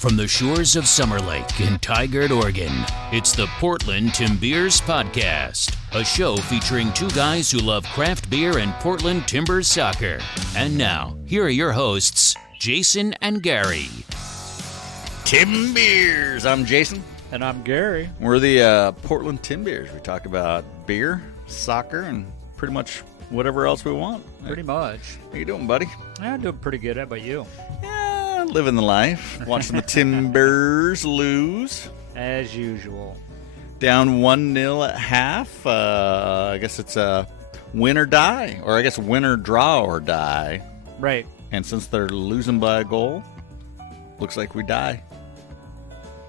From the shores of Summer Lake in Tigard, Oregon, it's the Portland Timbeers Podcast, a show featuring two guys who love craft beer and Portland Timbers soccer. And now, here are your hosts, Jason and Gary. Timbeers! I'm Jason. And I'm Gary. We're the Portland Timbeers. We talk about beer, soccer, and pretty much whatever else we want. Pretty much. How you doing, buddy? I'm doing pretty good. How about you? Yeah, living the life. Watching the Timbers lose. As usual. Down 1-0 at half. I guess it's win or die. Or I guess win or draw or die. Right. And since they're losing by a goal, looks like we die.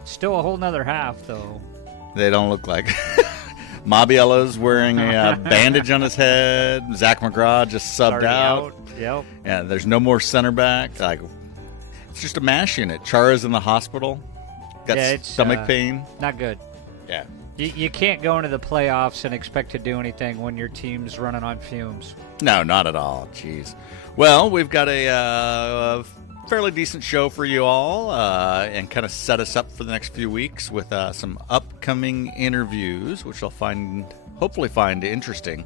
Still a whole nother half, though. They don't look like. Mabiella's wearing a bandage on his head. Zach McGraw just subbed out. Yep. Yeah, there's no more center back. Like, it's just a MASH unit. Chara's in the hospital. Got stomach pain. Not good. Yeah. You can't go into the playoffs and expect to do anything when your team's running on fumes. No, not at all. Jeez. Well, we've got a fairly decent show for you all and kind of set us up for the next few weeks with some upcoming interviews, which I'll hopefully find interesting.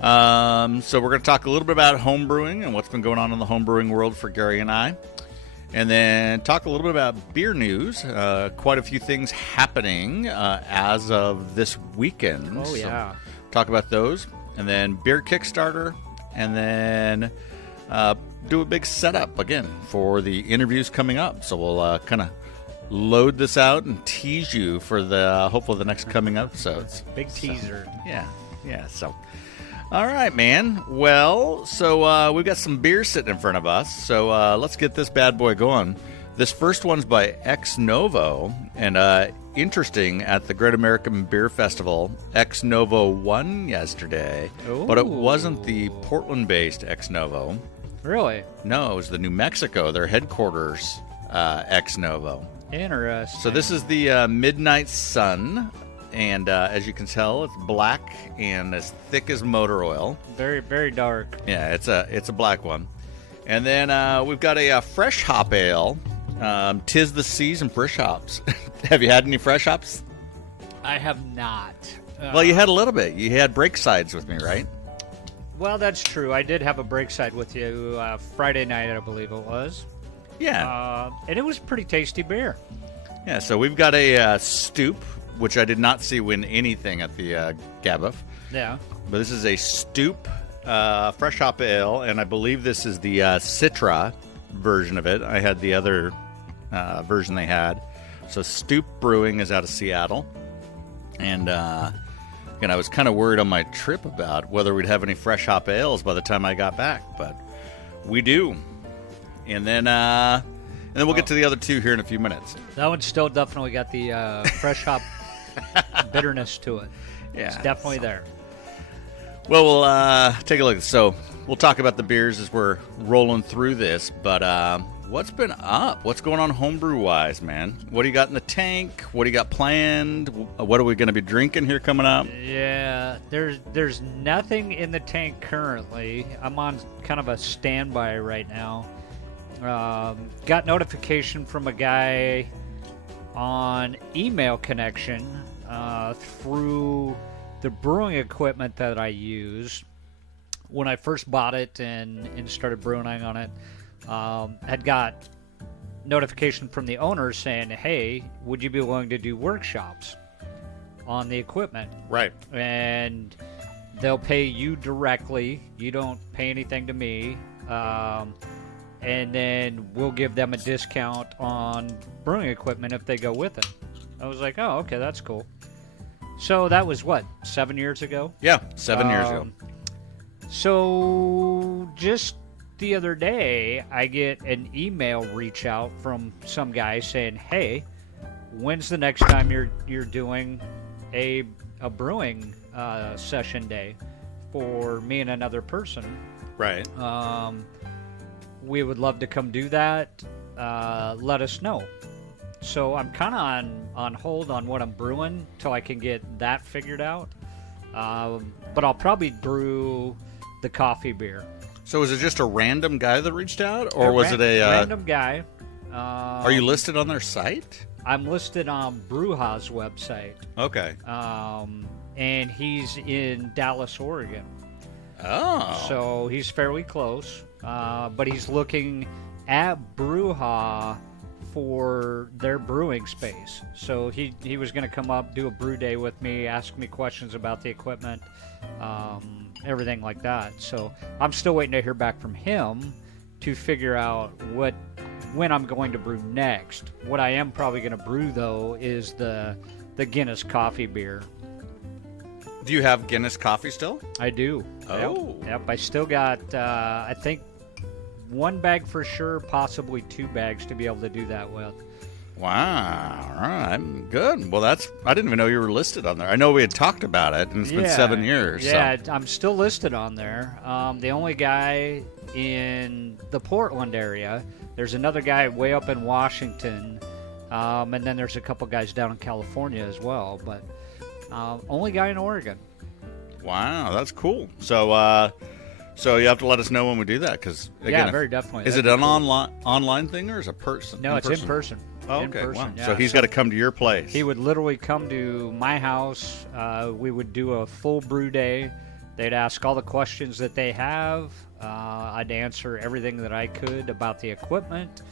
So we're going to talk a little bit about homebrewing and what's been going on in the homebrewing world for Gary and I. And then talk a little bit about beer news. Quite a few things happening as of this weekend. Oh, yeah. So talk about those. And then beer Kickstarter. And then do a big setup again for the interviews coming up. So we'll kind of load this out and tease you for hopefully the next coming episodes. Big teaser. So, yeah. So, all right, man. Well, so we've got some beer sitting in front of us. So let's get this bad boy going. This first one's by Ex Novo, and interesting, at the Great American Beer Festival, Ex Novo won yesterday, but it wasn't the Portland-based Ex Novo. Really? No, it was the New Mexico, their headquarters, Ex Novo. Interesting. So this is the Midnight Sun, and as you can tell, it's black and as thick as motor oil. Very, very dark. Yeah, it's a black one. And then we've got a fresh hop ale. 'Tis the season, fresh hops. Have you had any fresh hops? I have not. Well, you had a little bit. You had break sides with me, right? Well, that's true. I did have a break side with you Friday night, I believe it was. Yeah. And it was pretty tasty beer. Yeah, so we've got a Stoup, which I did not see win anything at the GBF. Yeah. But this is a Stoup fresh hop ale, and I believe this is the Citra version of it. I had the other version they had. So Stoup Brewing is out of Seattle. And I was kind of worried on my trip about whether we'd have any fresh hop ales by the time I got back, but we do. And then we'll get to the other two here in a few minutes. That one still definitely got the fresh hop bitterness to it. Yeah, it's definitely there. Well, we'll take a look. So we'll talk about the beers as we're rolling through this, but what's been up? What's going on homebrew-wise, man? What do you got in the tank? What do you got planned? What are we going to be drinking here coming up? Yeah, there's nothing in the tank currently. I'm on kind of a standby right now. Got notification from a guy on email connection through the brewing equipment that I use. When I first bought it and started brewing on it, had got notification from the owner saying, hey, would you be willing to do workshops on the equipment? Right. And they'll pay you directly. You don't pay anything to me. And then we'll give them a discount on brewing equipment if they go with it. I was like, oh, okay, that's cool. So that was, 7 years ago? Yeah, 7 years ago. So just the other day, I get an email reach out from some guy saying, hey, when's the next time you're doing a brewing session day for me and another person? Right. We would love to come do that. Let us know. So I'm kind of on hold on what I'm brewing till I can get that figured out. But I'll probably brew the coffee beer. So was it just a random guy that reached out, or was it a random guy? Are you listed on their site? I'm listed on Brewha's website. Okay. And he's in Dallas, Oregon. Oh. So he's fairly close, but he's looking at Brewha for their brewing space. So he was going to come up, do a brew day with me, ask me questions about the equipment, everything like that. So I'm still waiting to hear back from him to figure out when I'm going to brew next. What I am probably going to brew, though, is the Guinness coffee beer. Do you have Guinness coffee still? I do. Oh. Yep. I still got, I think, 1 bag for sure, possibly 2 bags to be able to do that with. Wow. All right. Good. Well, I didn't even know you were listed on there. I know we had talked about it, and it's been 7 years. Yeah, so. I'm still listed on there. The only guy in the Portland area, there's another guy way up in Washington, and then there's a couple guys down in California as well, but only guy in Oregon. Wow, that's cool. So you have to let us know when we do that, because yeah, very definitely. Is it an online thing or is it person? No, it's in person. Oh, in okay. person, Wow. yeah. So he's got to come to your place. He would literally come to my house. We would do a full brew day. They'd ask all the questions that they have. I'd answer everything that I could about the equipment,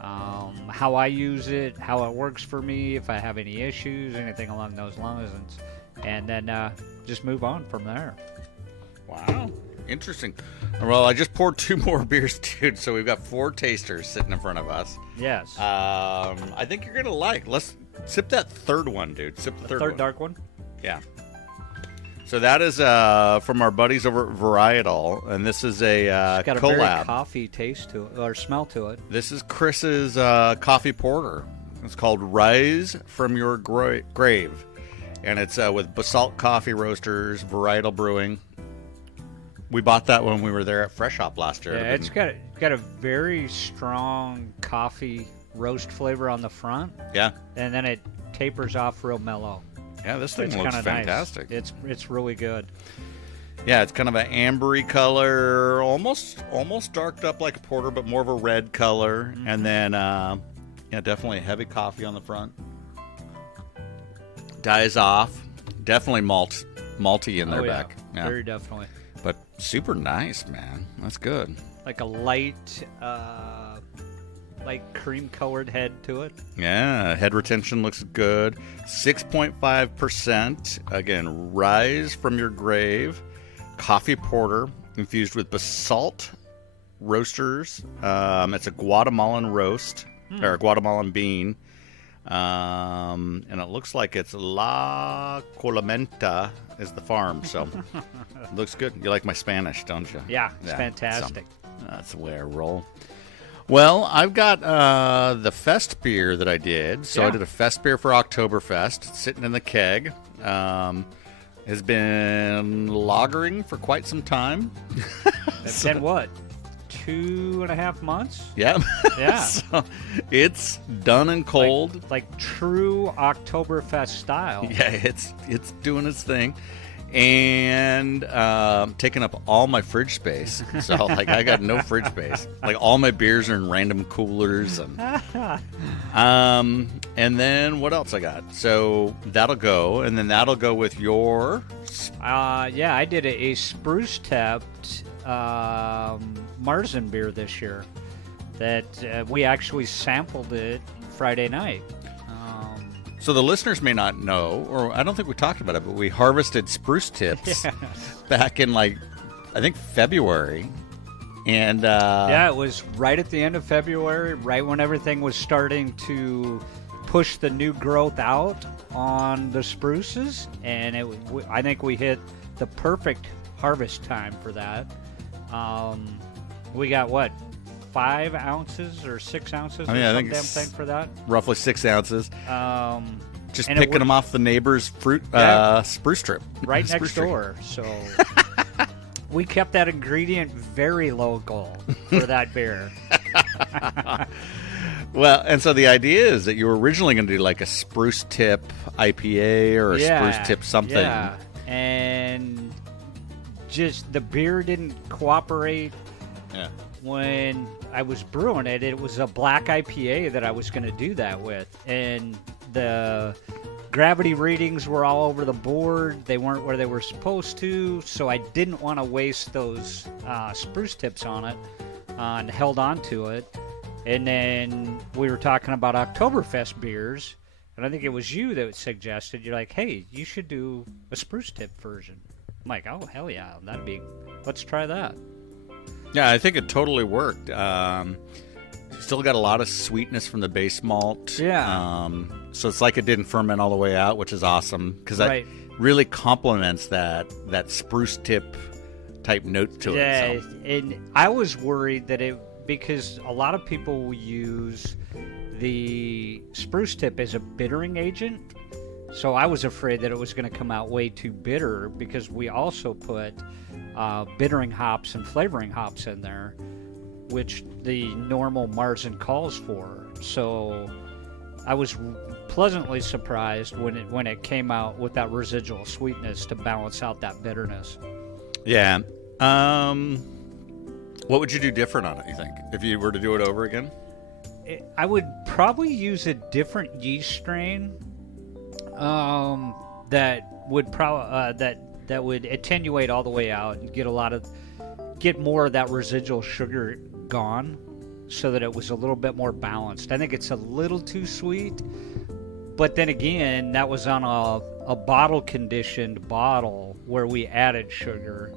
how I use it, how it works for me, if I have any issues, anything along those lines, and then just move on from there. Wow. Interesting. Well, I just poured 2 more beers, dude, so we've got 4 tasters sitting in front of us. Yes. I think you're going to like. Let's sip that third one, dude. Sip the third one. Dark one? Yeah. So that is from our buddies over at Varietal, and this is a it's got a collab. very coffee taste to it, or smell to it. This is Chris's coffee porter. It's called Rise from Your Grave, and it's with Basalt Coffee Roasters, Varietal Brewing. We bought that when we were there at Fresh Hop last year. Yeah, it's got a very strong coffee roast flavor on the front. Yeah. And then it tapers off real mellow. Yeah, this thing looks fantastic. Nice. It's really good. Yeah, it's kind of an ambery color, almost darked up like a porter, but more of a red color. Mm-hmm. And then, yeah, definitely heavy coffee on the front. Dies off. Definitely malty in their back. Yeah. Very definitely. But super nice, man. That's good. Like a light cream-colored head to it. Yeah, head retention looks good. 6.5%. Again, Rise from Your Grave. Coffee porter infused with basalt roasters. It's a Guatemalan roast, or a Guatemalan bean. And it looks like it's La Colamenta is the farm, so it looks good. You like my Spanish, don't you? Yeah, it's fantastic. So, that's the way I roll. Well, I've got the Fest beer that I did. So I did a Fest beer for Oktoberfest. It's sitting in the keg. Has been lagering for quite some time. It's been what? 2.5 months? Yeah. Yeah. So it's done and cold. Like true Oktoberfest style. Yeah, it's doing its thing. And taking up all my fridge space. So, like, I got no fridge space. Like, all my beers are in random coolers. And then what else I got? So that'll go. And then that'll go with your... Yeah, I did a spruce tapped Marzen beer this year that we actually sampled it Friday night. So the listeners may not know, or I don't think we talked about it, but we harvested spruce tips back in, like, I think February. And yeah, it was right at the end of February, right when everything was starting to push the new growth out on the spruces. And I think we hit the perfect harvest time for that. We got, what, 5 ounces or 6 ounces or some damn thing for that? Roughly 6 ounces. Just and picking them off the neighbor's spruce strip. Right next door. So we kept that ingredient very local for that beer. Well, and so the idea is that you were originally going to do like a spruce tip IPA or a spruce tip something. Yeah, and just the beer didn't cooperate when I was brewing it, it was a black IPA that I was going to do that with. And the gravity readings were all over the board. They weren't where they were supposed to, so I didn't want to waste those spruce tips on it and held on to it. And then we were talking about Oktoberfest beers, and I think it was you that suggested, you're like, hey, you should do a spruce tip version. I'm like, oh, hell yeah, let's try that. Yeah, I think it totally worked. Still got a lot of sweetness from the base malt. Yeah. So it's like it didn't ferment all the way out, which is awesome because that Right. really complements that spruce tip type note to Yeah, it. So. and I was worried that because a lot of people use the spruce tip as a bittering agent. So I was afraid that it was going to come out way too bitter because we also put bittering hops and flavoring hops in there, which the normal Marzen calls for. So I was pleasantly surprised when it came out with that residual sweetness to balance out that bitterness. Yeah. What would you do different on it, you think, if you were to do it over again? I would probably use a different yeast strain that would that would attenuate all the way out and get more of that residual sugar gone, so that it was a little bit more balanced. I think it's a little too sweet, but then again, that was on a bottle conditioned bottle where we added sugar,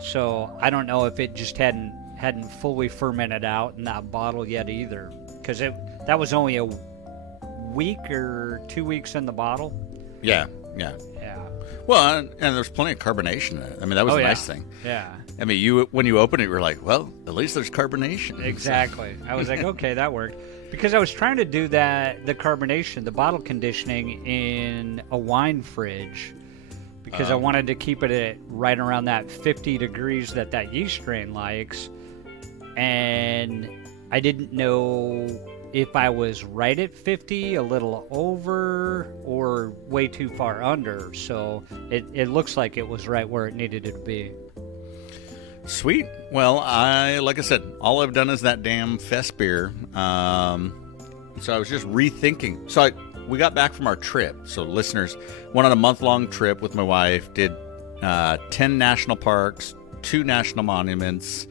so I don't know if it just hadn't fully fermented out in that bottle yet either, because that was only a week or 2 weeks in the bottle. Yeah. Well, and there's plenty of carbonation in it. I mean, that was a nice thing. Yeah. I mean, when you open it, you were like, well, at least there's carbonation. Exactly. I was like, okay, that worked. Because I was trying to do the carbonation, the bottle conditioning in a wine fridge, because I wanted to keep it at right around that 50 degrees that yeast strain likes. And I didn't know if I was right at 50, a little over, or way too far under. So it looks like it was right where it needed to be. Sweet. Well, like I said, all I've done is that damn fest beer. So I was just rethinking. So we got back from our trip. So listeners, went on a month-long trip with my wife, did 10 national parks, 2 national monuments,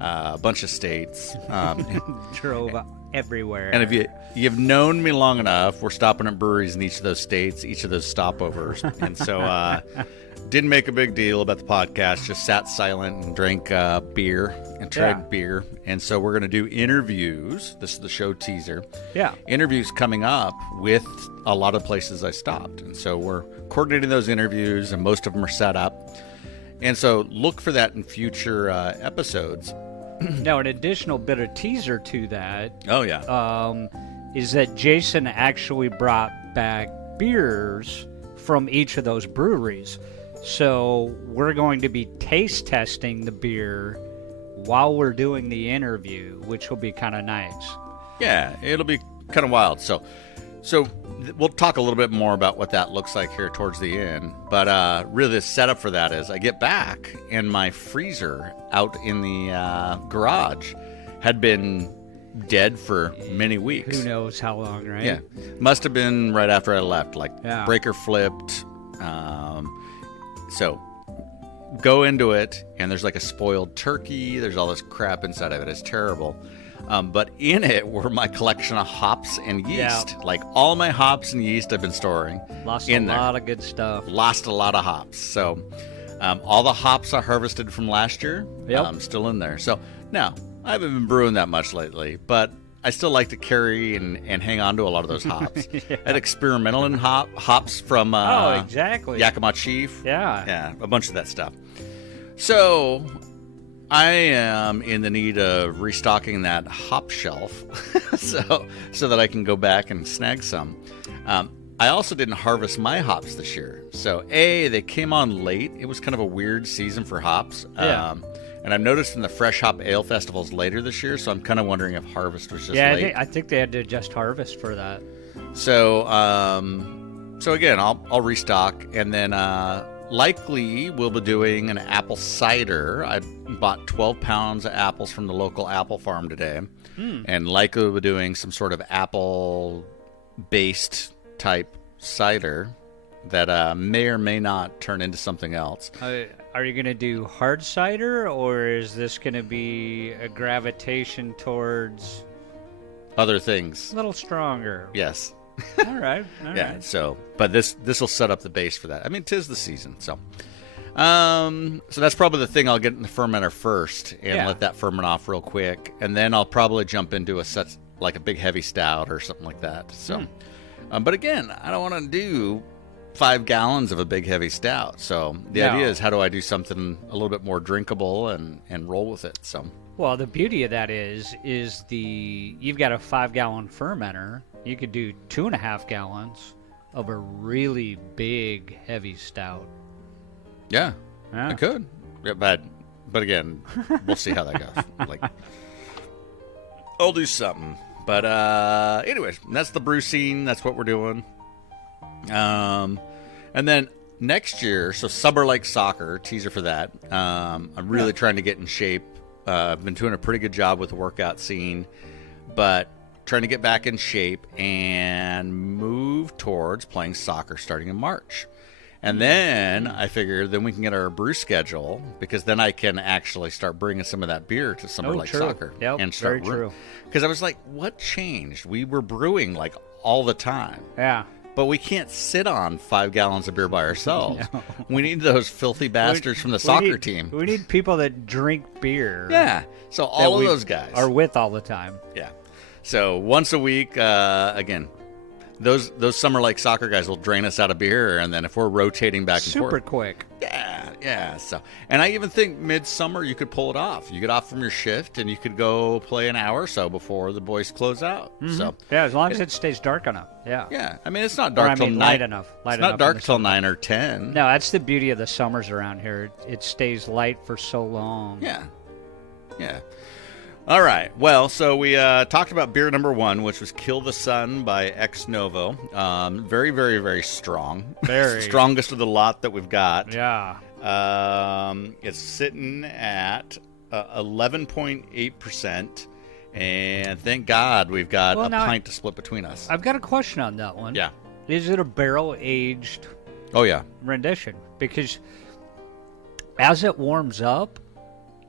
a bunch of states. Drove everywhere. And if you've known me long enough, we're stopping at breweries in each of those states, each of those stopovers. And so didn't make a big deal about the podcast, just sat silent and drank beer and tried beer. And so we're going to do interviews. This is the show teaser. Yeah. Interviews coming up with a lot of places I stopped. And so we're coordinating those interviews, and most of them are set up. And so look for that in future episodes. Now, an additional bit of teaser to that Oh, yeah. is that Jason actually brought back beers from each of those breweries. So we're going to be taste testing the beer while we're doing the interview, which will be kind of nice. Yeah, it'll be kind of wild. So we'll talk a little bit more about what that looks like here towards the end. But really, the setup for that is I get back, and my freezer out in the garage had been dead for many weeks. Who knows how long, right? Yeah, must have been right after I left. Breaker flipped. So go into it, and there's like a spoiled turkey. There's all this crap inside of it. It's terrible. But in it were my collection of hops and yeast. Yeah. Like all my hops and yeast I've been storing. Lost in a there. lot of good stuff. Lost a lot of hops. So all the hops I harvested from last year, Yep. still in there. So now, I haven't been brewing that much lately, but I still like to carry and hang on to a lot of those hops. Yeah. I had experimental in hops from exactly. Yakima Chief. Yeah. Yeah, a bunch of that stuff. So I am in the need of restocking that hop shelf so that I can go back and snag some. I also didn't harvest my hops this year. So, they came on late. It was kind of a weird season for hops. Yeah. And I've noticed in the Fresh Hop Ale Festivals later this year, so I'm kind of wondering if harvest was just late. I think they had to adjust harvest for that. So, so again, I'll restock, and then likely we'll be doing an apple cider. I bought 12 pounds of apples from the local apple farm today. And likely we'll be doing some sort of apple-based type cider that may or may not turn into something else. Are you going to do hard cider, or is this going to be a gravitation towards other things? A little stronger. Yes. All right. Yeah. So, but this will set up the base for that. I mean, 'tis the season, so. So that's probably the thing. I'll get in the fermenter first and let that ferment off real quick, and then I'll probably jump into a set like a big heavy stout or something like that. So, but again, I don't want to do 5 gallons of a big heavy stout. So the idea is, how do I do something a little bit more drinkable and roll with it? So. Well, the beauty of that is you've got a 5-gallon fermenter. You could do 2.5 gallons of a really big heavy stout. Yeah, I could. Yeah, but again, we'll see how that goes. Like, I'll do something. But anyways, that's the brew scene. That's what we're doing. And then next year, so Summer Lake Soccer, teaser for that. I'm really trying to get in shape. I've been doing a pretty good job with the workout scene, but trying to get back in shape and move towards playing soccer starting in March. And then I figured then we can get our brew schedule, because then I can actually start bringing some of that beer to Summer Lake Soccer. Yep, and start very true. Because I was like, what changed? We were brewing like all the time. Yeah. But we can't sit on 5 gallons of beer by ourselves. No. We need those filthy bastards from the soccer team. We need people that drink beer. Yeah. So all of those guys are with all the time. Yeah. So once a week, again, those Summer Lake Soccer guys will drain us out of beer, and then if we're rotating back and forth, super quick. Yeah. So, and I even think midsummer you could pull it off. You get off from your shift, and you could go play an hour or so before the boys close out. Mm-hmm. So yeah, as long as it stays dark enough. Yeah. Yeah. I mean, it's not dark till 9. Light enough. It's not dark till 9 or 10. No, that's the beauty of the summers around here. It stays light for so long. Yeah. All right. Well, so we talked about beer number 1, which was Kill the Sun by Ex Novo. Very, very, very strong. Very. Strongest of the lot that we've got. Yeah. It's sitting at 11.8%. And thank God we've got a pint to split between us. I've got a question on that one. Yeah. Is it a barrel-aged rendition? Because as it warms up,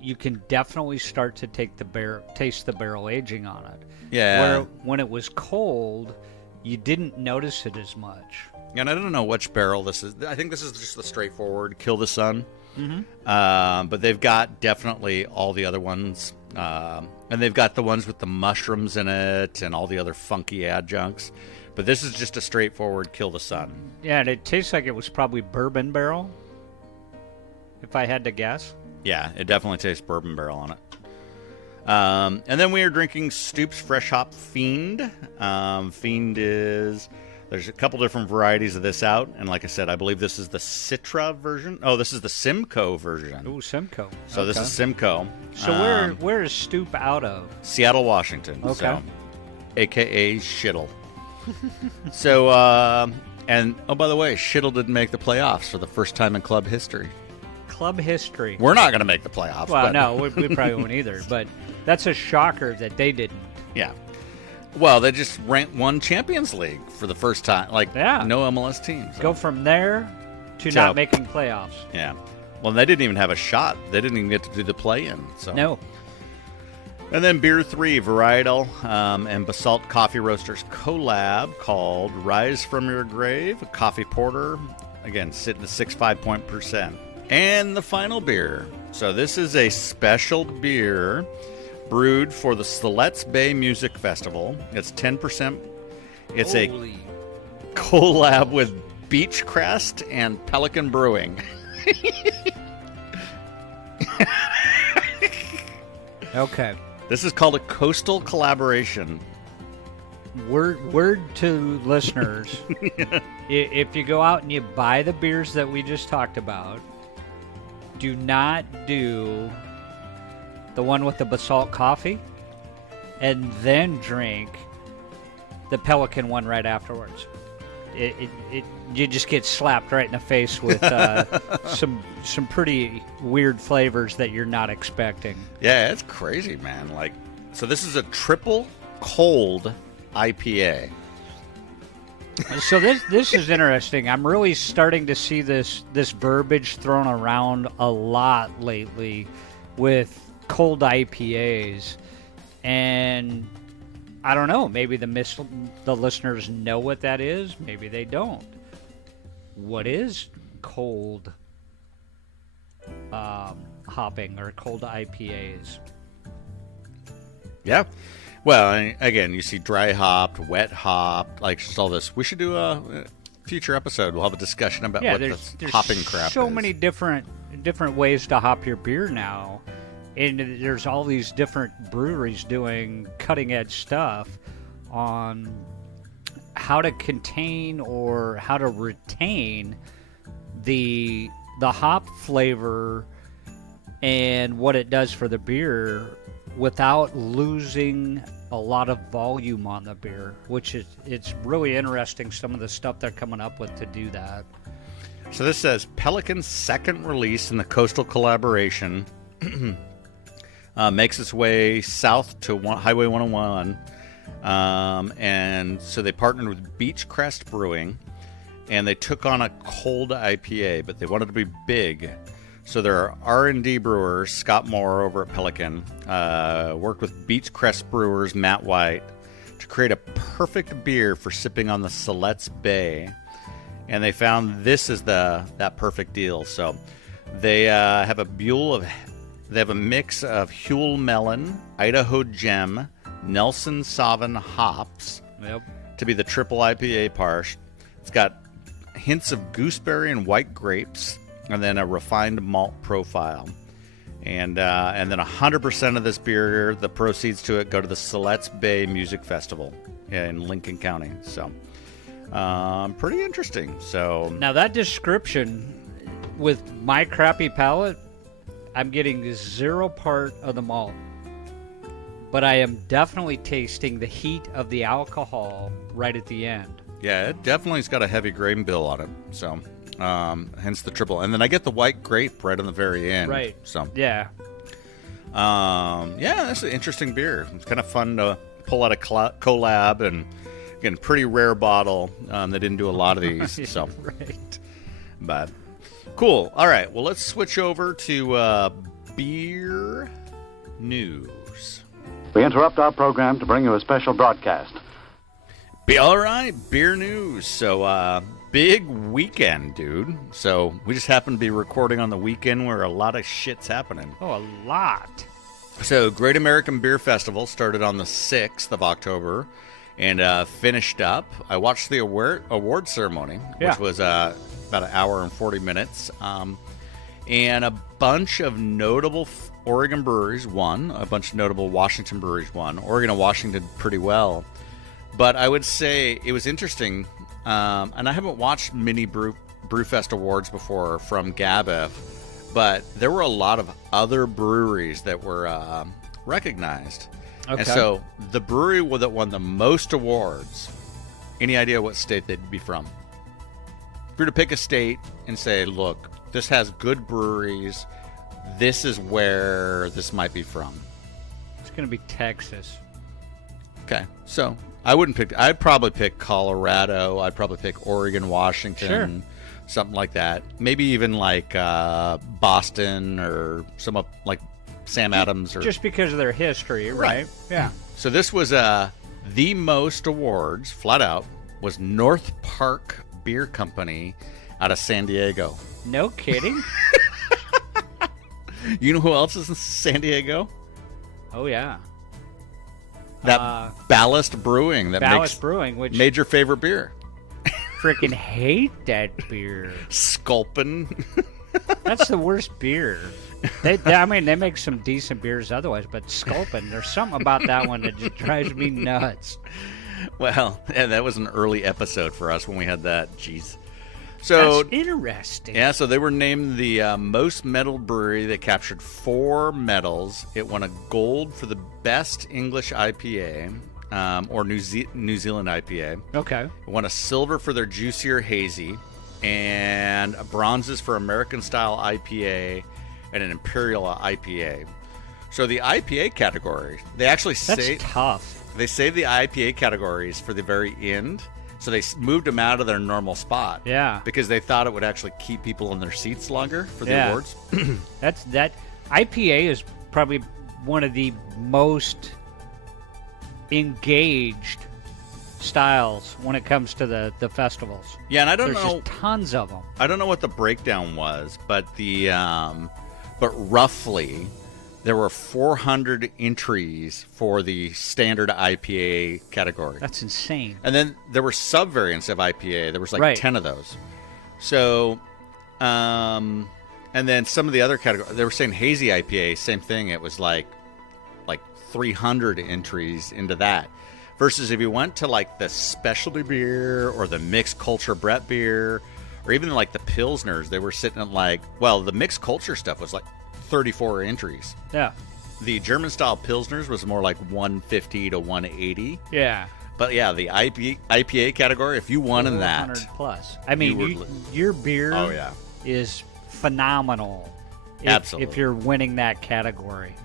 you can definitely start to taste the barrel aging on it. Yeah. Where when it was cold, you didn't notice it as much. And I don't know which barrel this is. I think this is just the straightforward Kill the Sun. Mm-hmm. But they've got definitely all the other ones. And they've got the ones with the mushrooms in it and all the other funky adjuncts. But this is just a straightforward Kill the Sun. Yeah, and it tastes like it was probably bourbon barrel, if I had to guess. Yeah, it definitely tastes bourbon barrel on it. And then we are drinking Stoup's Fresh Hop Fiend. Fiend is... There's a couple different varieties of this out. And like I said, I believe this is the Citra version. Oh, this is the Simcoe version. Ooh, Simcoe. So this is Simcoe. So where is Stoup out of? Seattle, Washington. Okay. So, a.k.a. Shittle. So, and, oh, by the way, Shittle didn't make the playoffs for the first time in club history. Club history. We're not going to make the playoffs. Well, no, we probably won't either. But that's a shocker that they didn't. Yeah. Well, they just won Champions League for the first time. Like, no MLS teams. Go from there to not making playoffs. Yeah. Well, they didn't even have a shot. They didn't even get to do the play-in. So. No. And then Beer 3, Varietal and Basalt Coffee Roasters collab called Rise From Your Grave, a coffee porter. Again, sitting at 6.5%. And the final beer. So this is a special beer brewed for the Siletz Bay Music Festival. It's 10%. It's a collab with Beechcrest and Pelican Brewing. Okay. This is called a coastal collaboration. Word to listeners. If you go out and you buy the beers that we just talked about, do not do the one with the basalt coffee and then drink the Pelican one right afterwards. you just get slapped right in the face with some pretty weird flavors that you're not expecting. Yeah, it's crazy, man. Like, so this is a triple cold IPA. So this is interesting. I'm really starting to see this verbiage thrown around a lot lately with cold IPAs, and I don't know. Maybe the listeners know what that is. Maybe they don't. What is cold hopping or cold IPAs? Yeah. Well, again, you see dry hopped, wet hopped, like just all this. We should do a future episode. We'll have a discussion about what the hopping crap is. So many different ways to hop your beer now. And there's all these different breweries doing cutting-edge stuff on how to contain or how to retain the hop flavor and what it does for the beer without losing a lot of volume on the beer, which it's really interesting, some of the stuff they're coming up with to do that. So this says Pelican's second release in the Coastal Collaboration makes its way south to Highway 101. And so they partnered with Beechcrest Brewing, and they took on a cold IPA, but they wanted to be big. So their R&D brewers, Scott Moore over at Pelican, worked with Beechcrest brewers Matt White to create a perfect beer for sipping on the Siletz Bay. And they found this is that perfect deal. So they have a mix of Huell Melon, Idaho Gem, Nelson Sauvin hops to be the triple IPA part. It's got hints of gooseberry and white grapes, and then a refined malt profile. And then 100% of this beer, the proceeds to it, go to the Siletz Bay Music Festival in Lincoln County. So pretty interesting. So now that description, with my crappy palate, I'm getting 0 part of the malt. But I am definitely tasting the heat of the alcohol right at the end. Yeah, it definitely's got a heavy grain bill on it. So hence the triple. And then I get the white grape right on the very end. Right. So yeah. Yeah, that's an interesting beer. It's kind of fun to pull out a collab, and again, pretty rare bottle. They didn't do a lot of these. So right. But cool. All right. Well, let's switch over to beer news. We interrupt our program to bring you a special broadcast. All right, beer news. So, big weekend, dude. So, we just happen to be recording on the weekend where a lot of shit's happening. Oh, a lot. So, Great American Beer Festival started on the 6th of October and finished up. I watched the award ceremony, which was about an hour and 40 minutes. And a bunch of notable Oregon breweries won. A bunch of notable Washington breweries won. Oregon and Washington did pretty well. But I would say it was interesting, and I haven't watched many Brewfest awards before from GBF, but there were a lot of other breweries that were recognized. Okay. And so the brewery that won the most awards, any idea what state they'd be from? If you were to pick a state and say, look, this has good breweries, this is where this might be from. It's going to be Texas. Okay, so I'd probably pick Colorado. I'd probably pick Oregon, Washington, something like that. Maybe even like Boston or some like Sam Adams. Just because of their history, right? Yeah. So this was the most awards, flat out, was North Park Beer Company out of San Diego. No kidding. You know who else is in San Diego? Oh, yeah. That Ballast Brewing. Which made your favorite beer. Freaking hate that beer. Sculpin. That's the worst beer. I mean, they make some decent beers otherwise, but Sculpin, there's something about that one that just drives me nuts. Well, yeah, that was an early episode for us when we had that. Jeez. So that's interesting. Yeah, so they were named the most medal brewery. They captured 4 medals. It won a gold for the best English IPA, or New Zealand IPA. Okay. It won a silver for their juicier hazy, and bronzes for American style IPA and an Imperial IPA. So the IPA category, they actually tough. They saved the IPA categories for the very end. So they moved them out of their normal spot. Yeah. Because they thought it would actually keep people in their seats longer for the awards. That IPA is probably one of the most engaged styles when it comes to the festivals. Yeah, and I don't know. There's just tons of them. I don't know what the breakdown was, but but roughly there were 400 entries for the standard IPA category. That's insane. And then there were sub-variants of IPA. There was 10 of those. So, and then some of the other categories, they were saying hazy IPA, same thing. It was like 300 entries into that. Versus if you went to the specialty beer or the mixed culture Brett beer, or even the Pilsners, they were sitting at the mixed culture stuff was 34 entries. Yeah. The German style Pilsners was more 150 to 180. Yeah. But yeah, the IPA category, if you won in that, 100 plus. I mean, your beer is phenomenal. Absolutely. If you're winning that category.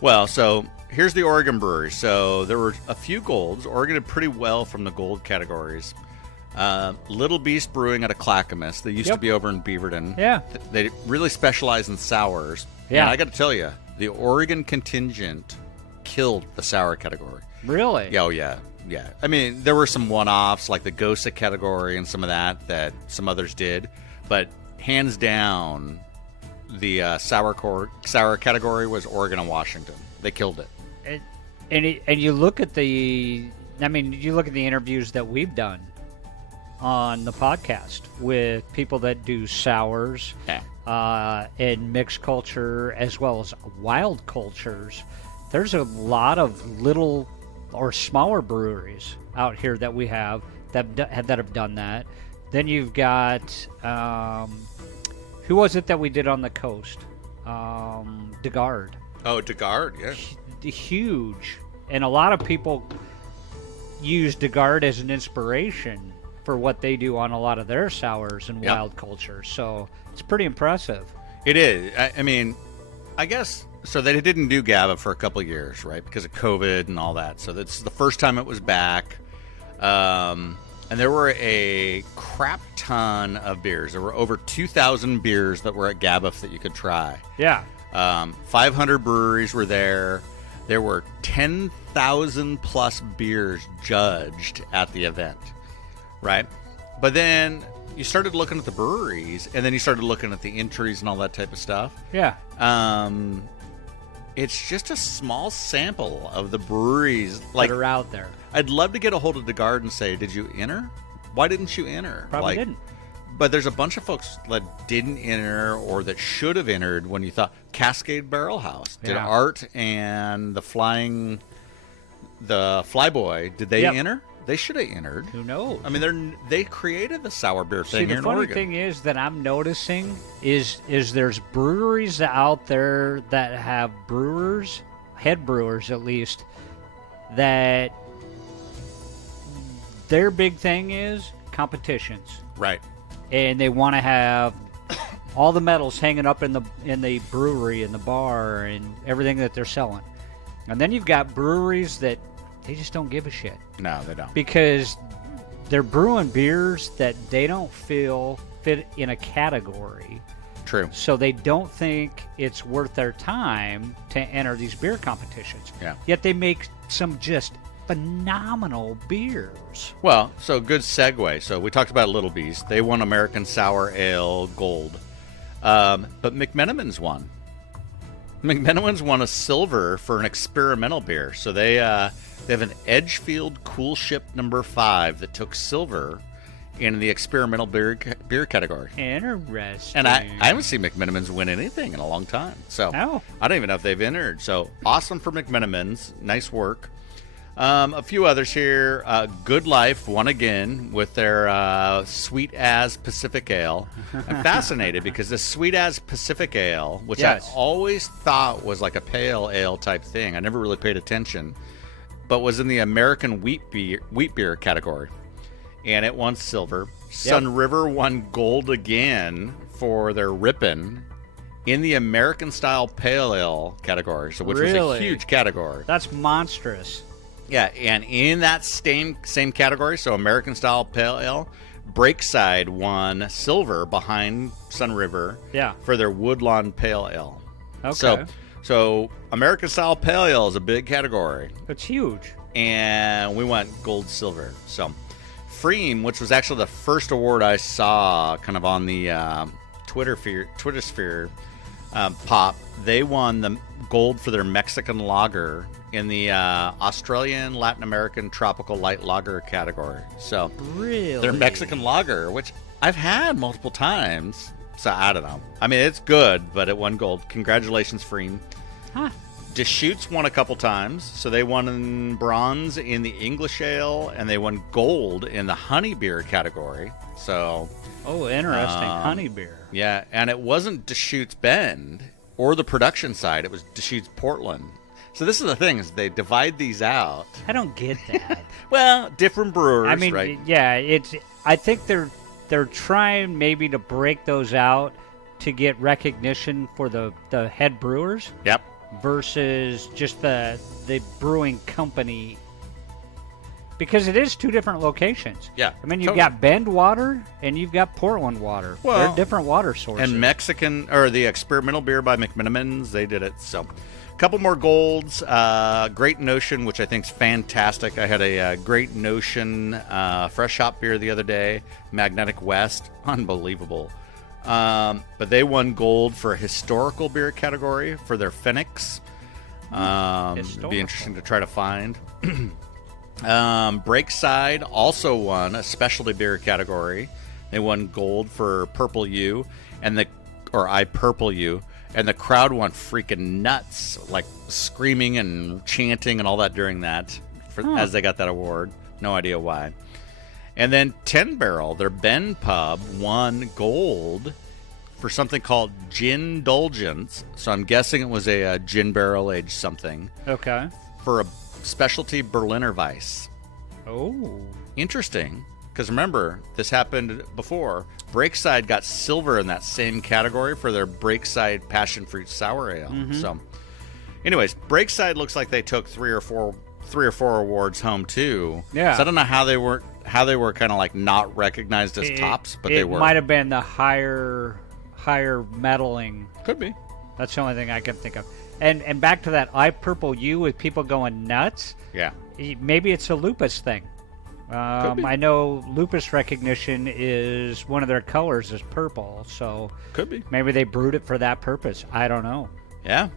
Well, so here's the Oregon breweries. So there were a few golds. Oregon did pretty well from the gold categories. Little Beast Brewing out of Clackamas. They used to be over in Beaverton. Yeah. They really specialize in sours. Yeah. And I got to tell you, the Oregon contingent killed the sour category. Really? Oh, yeah. Yeah. I mean, there were some one-offs like the Gosa category and some of that some others did. But hands down, the sour category was Oregon and Washington. They killed it. And you look at the interviews that we've done on the podcast with people that do sours and mixed culture as well as wild cultures. There's a lot of little or smaller breweries out here that we have that have done that. Then you've got who was it that we did on the coast? DeGard. Oh, DeGard, yeah. Huge. And a lot of people use DeGard as an inspiration for what they do on a lot of their sours and wild culture. So it's pretty impressive. It is. I mean, I guess, so they didn't do GABA for a couple of years, right? Because of COVID and all that. So that's the first time it was back. And there were a crap ton of beers. There were over 2,000 beers that were at GABA that you could try. Yeah. 500 breweries were there. There were 10,000 plus beers judged at the event. Right? But then you started looking at the breweries, and then you started looking at the entries and all that type of stuff. Yeah. It's just a small sample of the breweries that are out there. I'd love to get a hold of DeGard and say, did you enter? Why didn't you enter? Probably didn't. But there's a bunch of folks that didn't enter or that should have entered when you thought Cascade Barrel House. Did Art and the Flyboy, did they enter? They should have entered. Who knows? I mean, they created the sour beer thing here in The Oregon. funny thing is that I'm noticing is there's breweries out there that have brewers, head brewers at least, that their big thing is competitions. Right. And they want to have all the medals hanging up in the brewery and the bar and everything that they're selling. And then you've got breweries that they just don't give a shit. No, they don't. Because they're brewing beers that they don't feel fit in a category. True. So they don't think it's worth their time to enter these beer competitions. Yeah. Yet they make some just phenomenal beers. Well, so good segue. So we talked about Little Beast. They won American Sour Ale Gold. But McMenamins won. McMenamins won a silver for an experimental beer. So they have an Edgefield Cool Ship number 5 that took silver in the experimental beer category. Interesting. And I haven't seen McMenamins win anything in a long time. So I don't even know if they've entered. So awesome for McMenamins. Nice work. A few others here. Good Life won again with their Sweet As Pacific Ale. I'm fascinated because the Sweet As Pacific Ale, which I always thought was like a pale ale type thing, I never really paid attention. but was in the American wheat beer category, and it won silver. Sun River won gold again for their Rippin' in the American style pale ale category, so which was a huge category. That's monstrous. Yeah, and in that same category, so American style pale ale, Breakside won silver behind Sun River for their Woodlawn Pale Ale. Okay. So American style pale ale is a big category. It's huge. And we went gold, silver. So Freem, which was actually the first award I saw kind of on the Twitter sphere pop, they won the gold for their Mexican lager in the Australian Latin American tropical light lager category. So their Mexican lager, which I've had multiple times, so I don't know. I mean, it's good, but it won gold. Congratulations, Freem. Huh. Deschutes won a couple times, so they won bronze in the English ale, and they won gold in the honey beer category. So, interesting, honey beer. Yeah, and it wasn't Deschutes Bend or the production side; it was Deschutes Portland. So this is the thing: is they divide these out. I don't get that. Well, different brewers. I mean, right? Yeah, I think they're trying maybe to break those out to get recognition for the head brewers. Yep. Versus just the brewing company, because it is two different locations. Yeah, I mean, you've got Bend water and you've got Portland water. Well, they're different water sources. And Mexican, or the experimental beer by McMenamins, they did it. So, a couple more golds. Great Notion, which I think is fantastic. I had a Great Notion fresh hop beer the other day, Magnetic West, unbelievable. But they won gold for a historical beer category for their Phoenix. It'd be interesting to try to find. Breakside also won a specialty beer category. They won gold for Purple U, I Purple U, and the crowd went freaking nuts, like screaming and chanting and all that during that as they got that award. No idea why. And then 10 Barrel, their Bend pub, won gold for something called Gin Indulgence. So I'm guessing it was a gin barrel aged something. Okay. For a specialty Berliner Weiss. Oh. Interesting, because remember, this happened before. Breakside got silver in that same category for their Breakside Passion Fruit Sour Ale. Mm-hmm. So, anyways, Breakside looks like they took three or four awards home too. Yeah. So I don't know how they were kind of like not recognized as tops, but they were. It might have been the higher medaling. Could be. That's the only thing I can think of. And back to that I Purple U with people going nuts. Yeah. Maybe it's a lupus thing. I know lupus recognition is one of their colors is purple, so could be. Maybe they brewed it for that purpose. I don't know. Yeah.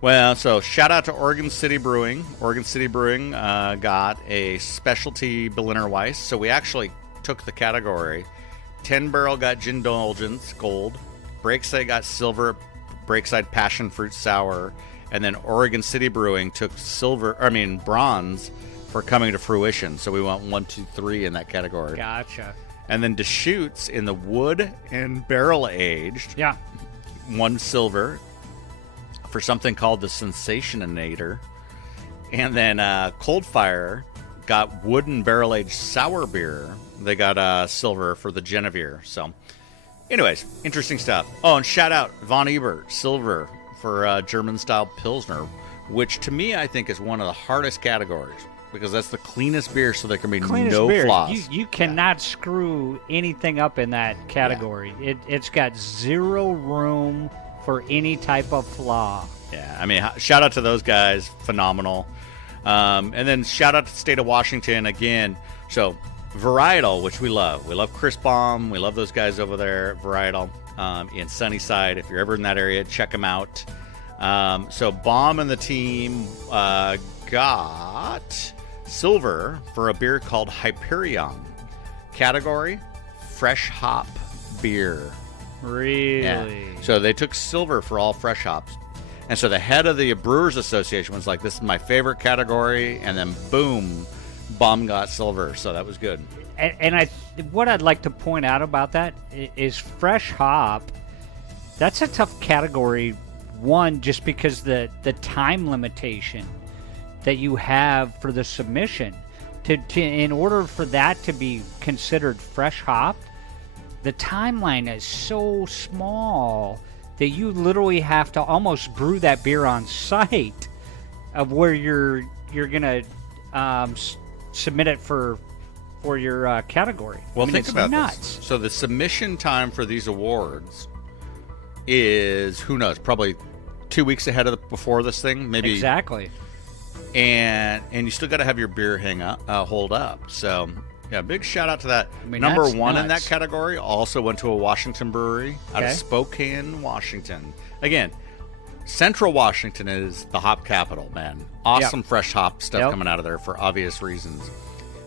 Well, so shout out to Oregon City Brewing. Oregon City Brewing got a specialty Berliner Weiss. So we actually took the category. 10 Barrel got Gin Indulgence, gold. Breakside got silver, Breakside Passion Fruit Sour. And then Oregon City Brewing took bronze for Coming to Fruition. So we went 1, 2, 3 in that category. Gotcha. And then Deschutes in the wood and barrel aged. Yeah. Won silver for something called the Sensationinator. And then Cold Fire got wooden barrel aged sour beer. They got silver for the Genevieve. So, anyways, interesting stuff. Oh, and shout out Von Ebert, silver for German style Pilsner, which to me I think is one of the hardest categories because that's the cleanest beer, so there can be no flaws. You cannot screw anything up in that category. Yeah. It's got zero room for any type of flaw. Yeah, I mean, shout out to those guys, phenomenal. And then shout out to the state of Washington again. So Varietal, which we love. We love Chris Baum. We love those guys over there at Varietal in Sunnyside. If you're ever in that area, check them out. So Baum and the team got silver for a beer called Hyperion. Category, fresh hop beer. Really? Yeah. So they took silver for all fresh hops. And so the head of the Brewers Association was like, this is my favorite category. And then boom, Baum got silver. So that was good. And what I'd like to point out about that is fresh hop. That's a tough category. One, just because the time limitation. that you have for the submission. In order for that to be considered fresh hopped, the timeline is so small that you literally have to almost brew that beer on site of where you're gonna submit it for your category. Well, I mean, think it's about nuts. this. So the submission time for these awards is, who knows, probably 2 weeks ahead of before this thing, maybe. Exactly. And you still got to have your beer hold up. So yeah, big shout out to that. I mean, Number that's one in that nuts. category also went to a Washington brewery out of Okay. Spokane, Washington. Again, Central Washington is the hop capital, man. Awesome fresh hop stuff coming out of there for obvious reasons.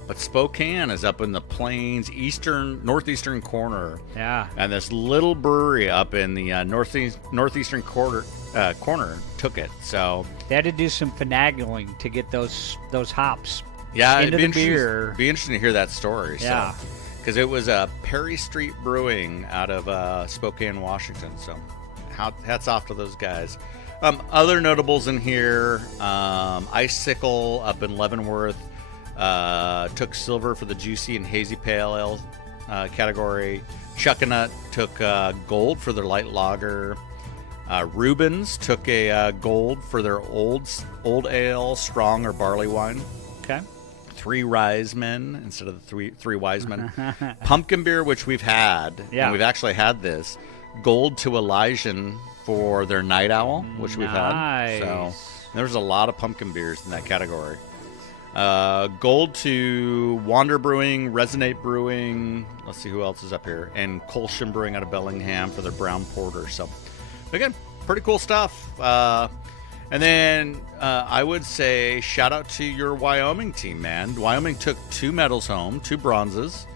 But Spokane is up in the plains, northeastern corner. Yeah. And this little brewery up in the northeastern corner took it. So They had to do some finagling to get those hops yeah, into it'd the beer. be interesting to hear that story. Yeah. Because it was Perry Street Brewing out of Spokane, Washington. So hats off to those guys. Other notables in here, Icicle up in Leavenworth took silver for the juicy and hazy pale ale category. Chuckanut took gold for their light lager. Rubens took a gold for their old ale, strong or barley wine. Okay. Three Rise Men instead of the three Wise Men. Pumpkin beer, which we've had, and we've actually had this. Gold to Elysian for their Night Owl, which we've had. So there's a lot of pumpkin beers in that category. Gold to Wander Brewing, Resonate Brewing. Let's see who else is up here. And Colsham Brewing out of Bellingham for their brown porter. So again, pretty cool stuff. And then I would say shout out to your Wyoming team, man. Wyoming took 2 medals home, 2 bronzes.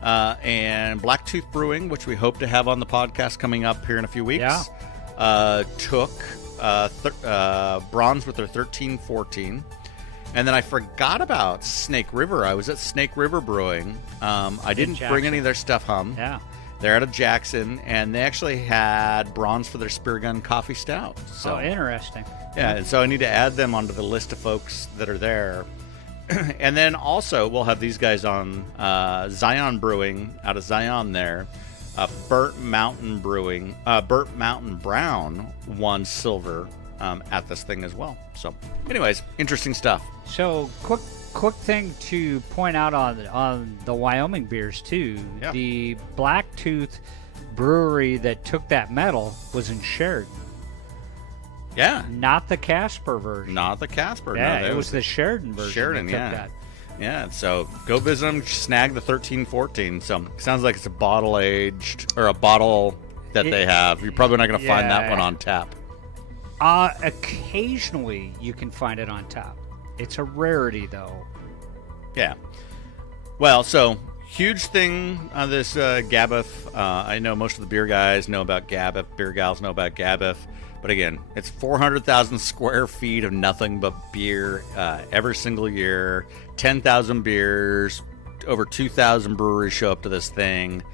And Blacktooth Brewing, which we hope to have on the podcast coming up here in a few weeks, took bronze with their 13-14. And then I forgot about Snake River. I was at Snake River Brewing. I didn't bring any of their stuff home. Yeah. They're out of Jackson, and they actually had bronze for their Spear Gun Coffee Stout. So interesting. yeah, and so I need to add them onto the list of folks that are there. And then also we'll have these guys on Zion Brewing out of Zion there. Burnt Mountain Brewing, Burnt Mountain Brown won silver at this thing as well. So anyways, interesting stuff. So quick thing to point out on the Wyoming beers too. Yeah. The Blacktooth brewery that took that medal was in Sheridan. Yeah. Not the Casper version. Not the Casper. Yeah, no, it was the Sheridan version. Sheridan, that took yeah. that. Yeah, so go visit them, snag the 13-14. So sounds like it's a bottle aged, or a bottle that they have. You're probably not going to find that one on tap. Occasionally you can find it on tap. It's a rarity though. Yeah. Well, so huge thing on this GBF. I know most of the beer guys know about GBF, beer gals know about GBF. But again, it's 400,000 square feet of nothing but beer every single year. 10,000 beers, over 2,000 breweries show up to this thing.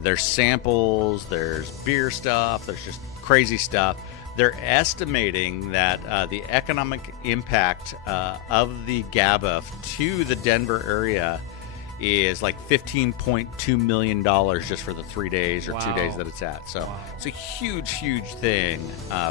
There's samples, there's beer stuff, there's just crazy stuff. They're estimating that the economic impact of the GBF to the Denver area is like $15.2 million just for the 3 days or 2 days that it's at. So it's a huge, huge thing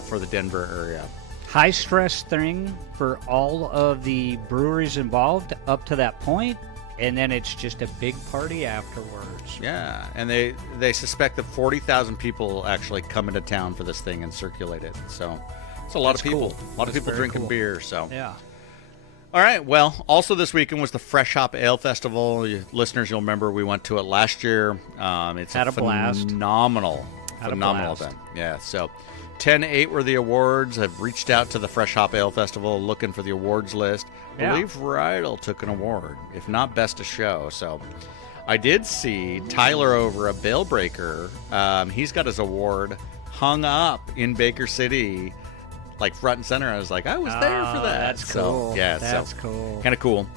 for the Denver area. High stress thing for all of the breweries involved up to that point, and then it's just a big party afterwards. Yeah, and they suspect that 40,000 people actually come into town for this thing and circulate it. So it's a lot of people. Cool. A lot of people drinking beer. So yeah. All right. Well, also this weekend was the Fresh Hop Ale Festival. Listeners, you'll remember we went to it last year. It's Had a blast. Phenomenal event. Yeah. So 10-8 were the awards. I've reached out to the Fresh Hop Ale Festival looking for the awards list. I believe Varietal took an award, if not Best of Show. So I did see Tyler over at Bale Breaker. He's got his award hung up in Baker City, like front and center. I was like, I was there for that. That's cool. So, yeah, that's cool. Kind of cool.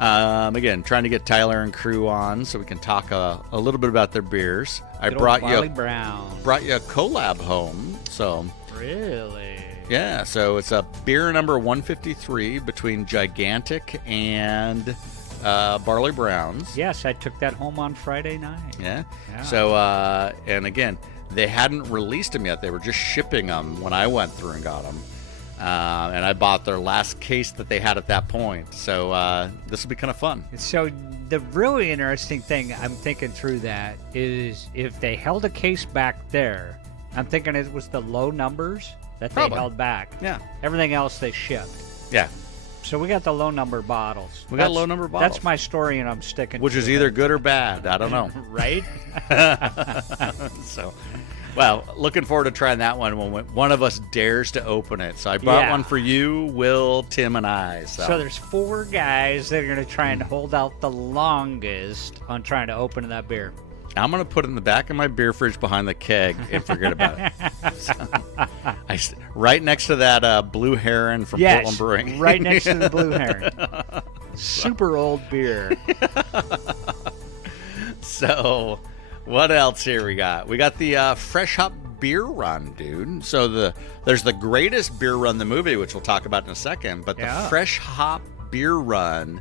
Again, trying to get Tyler and crew on so we can talk a little bit about their beers. I brought you Brown. a collab home. So Really? Yeah, so it's a beer number 153 between Gigantic and Barley Browns. Yes, I took that home on Friday night. Yeah. So, and again, they hadn't released them yet. They were just shipping them when I went through and got them. And I bought their last case that they had at that point. So this will be kind of fun. So the really interesting thing I'm thinking through that is if they held a case back there, I'm thinking it was the low numbers that they held back. Yeah. Everything else they shipped. Yeah. So we got the low number bottles. We got low number bottles. That's my story, and I'm sticking Which to is it. either good or bad. I don't know. Right? So, well, looking forward to trying that one when one of us dares to open it. So I brought one for you, Will, Tim, and I. So there's 4 guys that are going to try and hold out the longest on trying to open that beer. I'm going to put it in the back of my beer fridge behind the keg and forget about it. So, right next to that Blue Heron from Portland Brewing. Right next to the Blue Heron. Super old beer. So, what else here we got? We got the Fresh Hop Beer Run, dude. So there's the Greatest Beer Run, the movie, which we'll talk about in a second, but the Fresh Hop Beer Run.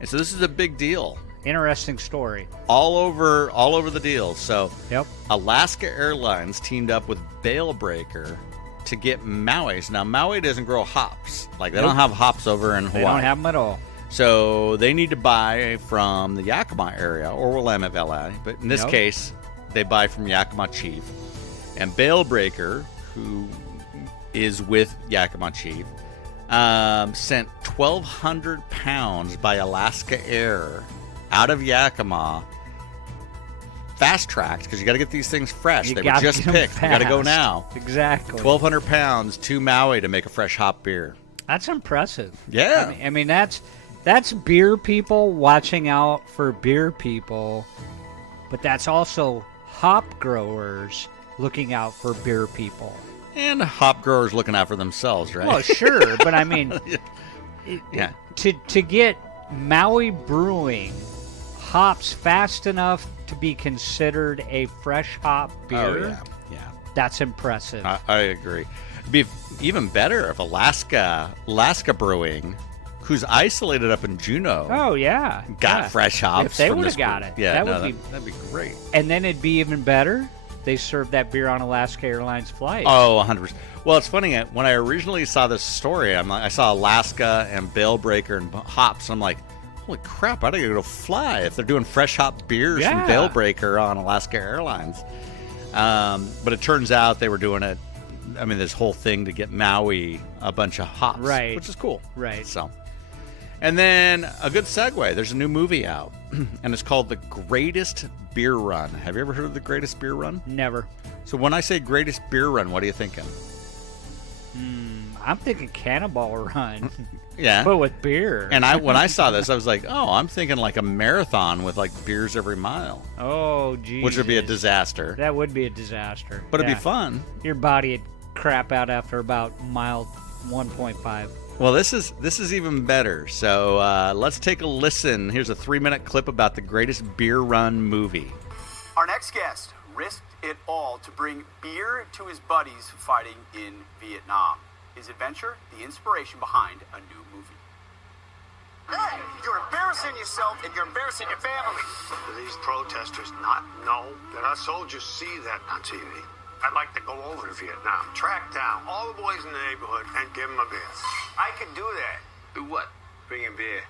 And so this is a big deal. Interesting story. All over the deal. So yep. Alaska Airlines teamed up with Bale Breaker to get Maui. Now Maui doesn't grow hops. Like they don't have hops over in Hawaii. They don't have them at all. So they need to buy from the Yakima area or Willamette Valley. But in this case, they buy from Yakima Chief. And Bale Breaker, who is with Yakima Chief, sent 1,200 pounds by Alaska Air out of Yakima, fast-tracked, because you got to get these things fresh. They were just picked. You got to go now. Exactly. 1,200 pounds to Maui to make a fresh hop beer. That's impressive. Yeah. I mean that's beer people watching out for beer people, but that's also hop growers looking out for beer people. And hop growers looking out for themselves, right? Well, sure, but I mean, to get Maui Brewing hops fast enough to be considered a fresh hop beer, yeah. That's impressive. I agree. It'd be even better if Alaska Brewing, who's isolated up in Juneau, got fresh hops. If they from would this have got brew. it, yeah, that'd be great. And then it'd be even better. They served that beer on Alaska Airlines flights. Oh, 100%. Well, it's funny. When I originally saw this story, I saw Alaska and Bale Breaker and hops. And I'm like, holy crap, I gotta go fly if they're doing fresh hop beers from Bale Breaker on Alaska Airlines. But it turns out they were doing it. I mean, this whole thing to get Maui a bunch of hops, right? Which is cool, right? So, and then a good segue. There's a new movie out, and it's called The Greatest Beer Run. Have you ever heard of The Greatest Beer Run? Never. So when I say Greatest Beer Run, what are you thinking? I'm thinking Cannonball Run. Yeah. But with beer. And when I saw this, I was like, oh, I'm thinking like a marathon with like beers every mile. Oh, geez. Which would be a disaster. That would be a disaster. But it'd be fun. Your body would crap out after about mile 1.5. Well, this is even better. So let's take a listen. Here's a 3-minute clip about the Greatest Beer Run movie. Our next guest risked it all to bring beer to his buddies fighting in Vietnam. His adventure, the inspiration behind a new movie. Hey, you're embarrassing yourself and you're embarrassing your family. Do these protesters not know that our soldiers see that on TV? I'd like to go over to Vietnam, track down all the boys in the neighborhood, and give them a beer. I could do that. Do what? Bring him beer.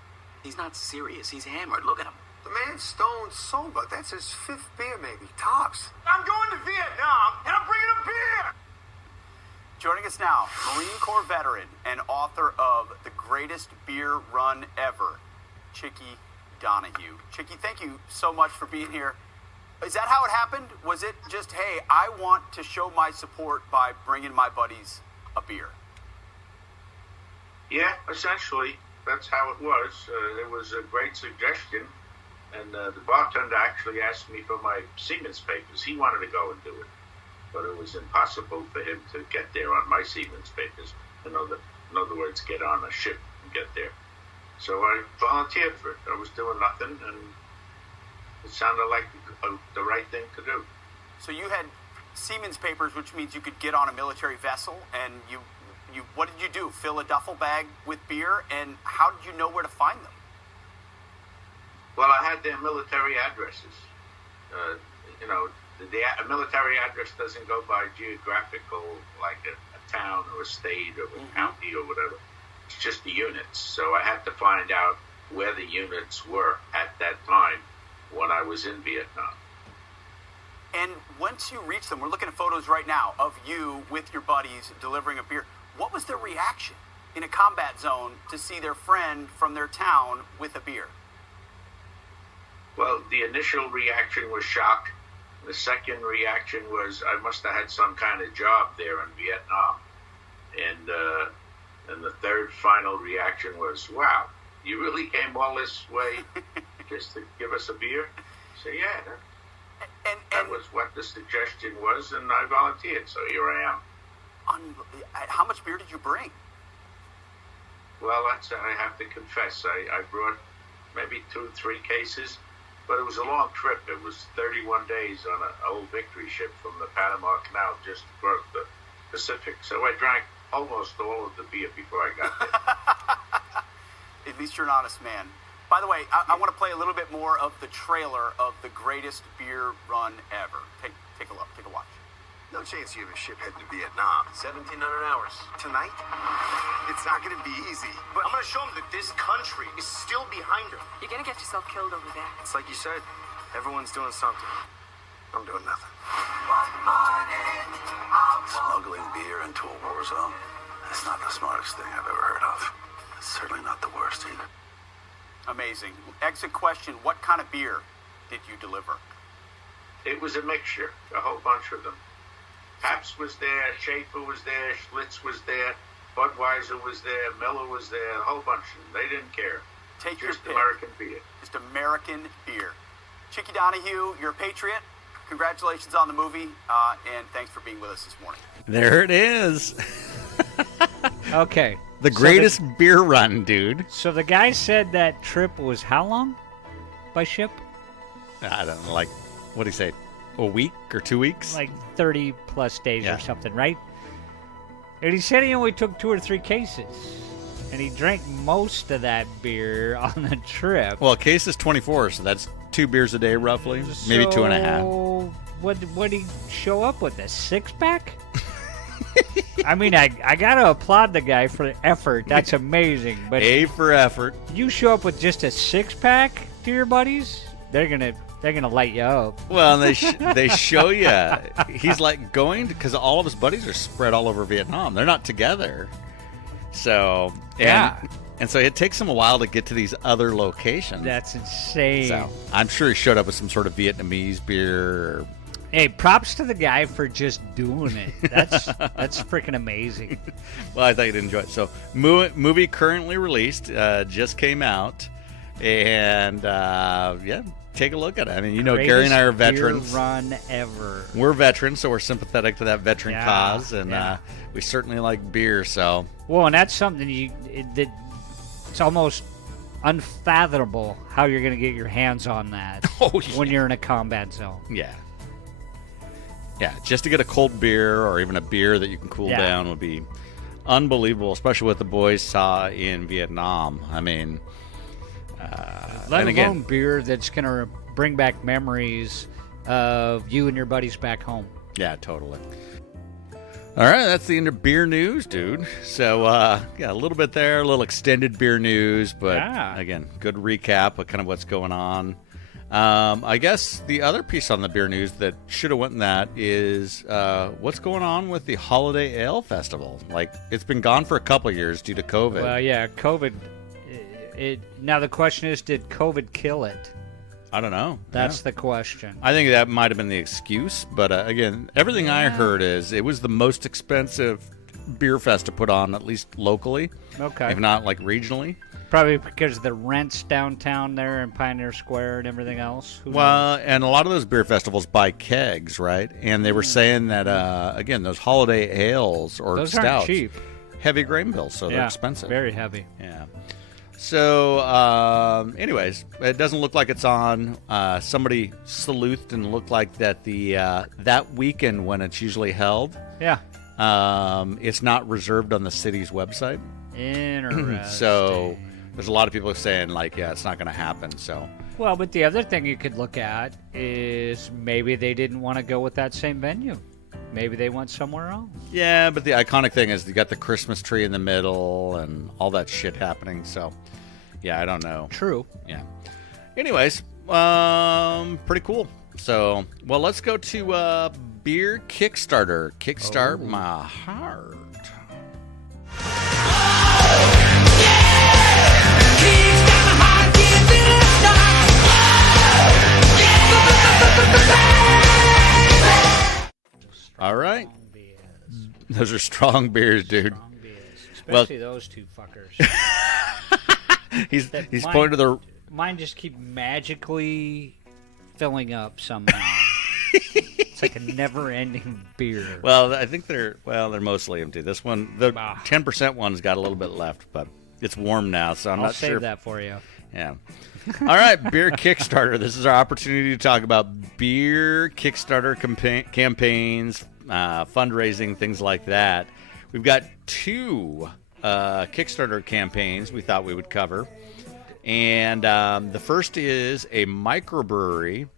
He's not serious. He's hammered. Look at him. The man's stone sober. That's his 5th beer, maybe. Tops. I'm going to Vietnam, and I'm bringing him beer. Joining us now, Marine Corps veteran and author of The Greatest Beer Run Ever, Chicky Donahue. Chicky, thank you so much for being here. Is that how it happened? Was it just, hey, I want to show my support by bringing my buddies a beer? Yeah, essentially, that's how it was. It was a great suggestion, and the bartender actually asked me for my seaman's papers. He wanted to go and do it, but it was impossible for him to get there on my seaman's papers. In other words, get on a ship and get there. So I volunteered for it. I was doing nothing, and it sounded like the right thing to do. So you had seaman's papers, which means you could get on a military vessel, and you what did you do? Fill a duffel bag with beer, and how did you know where to find them? Well, I had their military addresses. A military address doesn't go by geographical, like a town or a state or a county or whatever. It's just the units. So I had to find out where the units were at that time when I was in Vietnam. And once you reach them, we're looking at photos right now of you with your buddies delivering a beer. What was their reaction in a combat zone to see their friend from their town with a beer? Well, the initial reaction was shock. The second reaction was I must have had some kind of job there in Vietnam. And the third final reaction was, wow, you really came all this way just to give us a beer? So, yeah, that was what the suggestion was, and I volunteered, so here I am. How much beer did you bring? Well, I have to confess, I brought maybe 2-3 cases, but it was a long trip. It was 31 days on an old Victory ship from the Panama Canal just across the Pacific. So I drank almost all of the beer before I got there. At least you're an honest man. By the way, I want to play a little bit more of the trailer of the greatest beer run ever. Take a look. Take a watch. No chance you have a ship heading to Vietnam. 1,700 hours. Tonight? It's not going to be easy. But I'm going to show them that this country is still behind them. You're going to get yourself killed over there. It's like you said. Everyone's doing something. I'm doing nothing. Smuggling beer into a war zone. That's not the smartest thing I've ever heard of. It's certainly not the worst either. Amazing. Exit question, what kind of beer did you deliver? It was a mixture, a whole bunch of them. Pabst was there, Schaefer was there, Schlitz was there, Budweiser was there, Miller was there, a whole bunch of them. They didn't care. Take just your pick. American beer. Just American beer. Chicky Donahue, you're a patriot. Congratulations on the movie, and thanks for being with us this morning. There it is. Okay. The greatest beer run, dude. So the guy said that trip was how long by ship? I don't know, like, what did he say? A week or 2 weeks? Like 30 plus days or something, right? And he said he only took 2 or 3 cases. And he drank most of that beer on the trip. Well, a case is 24, so that's 2 beers a day roughly. Maybe 2.5. What did he show up with? A 6-pack? I mean, I got to applaud the guy for the effort. That's amazing. But A for effort. You show up with just a 6-pack to your buddies, they're gonna light you up. Well, and they show you. He's like going because all of his buddies are spread all over Vietnam. They're not together. So and so it takes him a while to get to these other locations. That's insane. So I'm sure he showed up with some sort of Vietnamese beer. Hey, props to the guy for just doing it. That's freaking amazing. Well, I thought you'd enjoy it. So, movie currently released, just came out, and take a look at it. I mean, Greatest Gary and I are veterans. Beer run ever. We're veterans, so we're sympathetic to that veteran cause, and we certainly like beer. So, well, and that's something it's almost unfathomable how you're going to get your hands on that when you're in a combat zone. Yeah. Yeah, just to get a cold beer or even a beer that you can cool down would be unbelievable, especially what the boys saw in Vietnam. I mean, let alone beer that's going to bring back memories of you and your buddies back home. Yeah, totally. All right, that's the end of beer news, dude. So, a little bit there, a little extended beer news, but again, good recap of kind of what's going on. I guess the other piece on the beer news that should have went in that is what's going on with the Holiday Ale Festival. Like, it's been gone for a couple of years due to COVID. Well, yeah, COVID. Now the question is, did COVID kill it? I don't know. That's the question. I think that might have been the excuse. But again, everything I heard is it was the most expensive beer fest to put on, at least locally. Okay. If not, like, regionally. Probably because of the rents downtown there in Pioneer Square and everything else. And a lot of those beer festivals buy kegs, right? And they were saying that, again, those holiday ales or those stouts. aren't cheap. Heavy grain bills, so they're expensive. Very heavy. Yeah. So, anyways, it doesn't look like it's on. Somebody sleuthed and looked like that that weekend when it's usually held. Yeah. It's not reserved on the city's website. Interesting. So there's a lot of people saying, like, yeah, it's not going to happen. So. Well, but the other thing you could look at is maybe they didn't want to go with that same venue. Maybe they went somewhere else. Yeah, but the iconic thing is you got the Christmas tree in the middle and all that shit happening. So, yeah, I don't know. True. Yeah. Anyways, pretty cool. So, well, let's go to beer Kickstarter. Kickstart my heart. All right. Those are strong beers, dude. Strong beers. Especially those two fuckers. he's pointing to the... Mine just keep magically filling up somehow. It's like a never-ending beer. Well, I think they're mostly empty. This one, the 10% one's got a little bit left, but it's warm now, so I'm not sure. I'll save that for you. Yeah. All right, beer Kickstarter. This is our opportunity to talk about beer Kickstarter campaigns, fundraising, things like that. We've got 2 Kickstarter campaigns we thought we would cover. And the first is a microbrewery.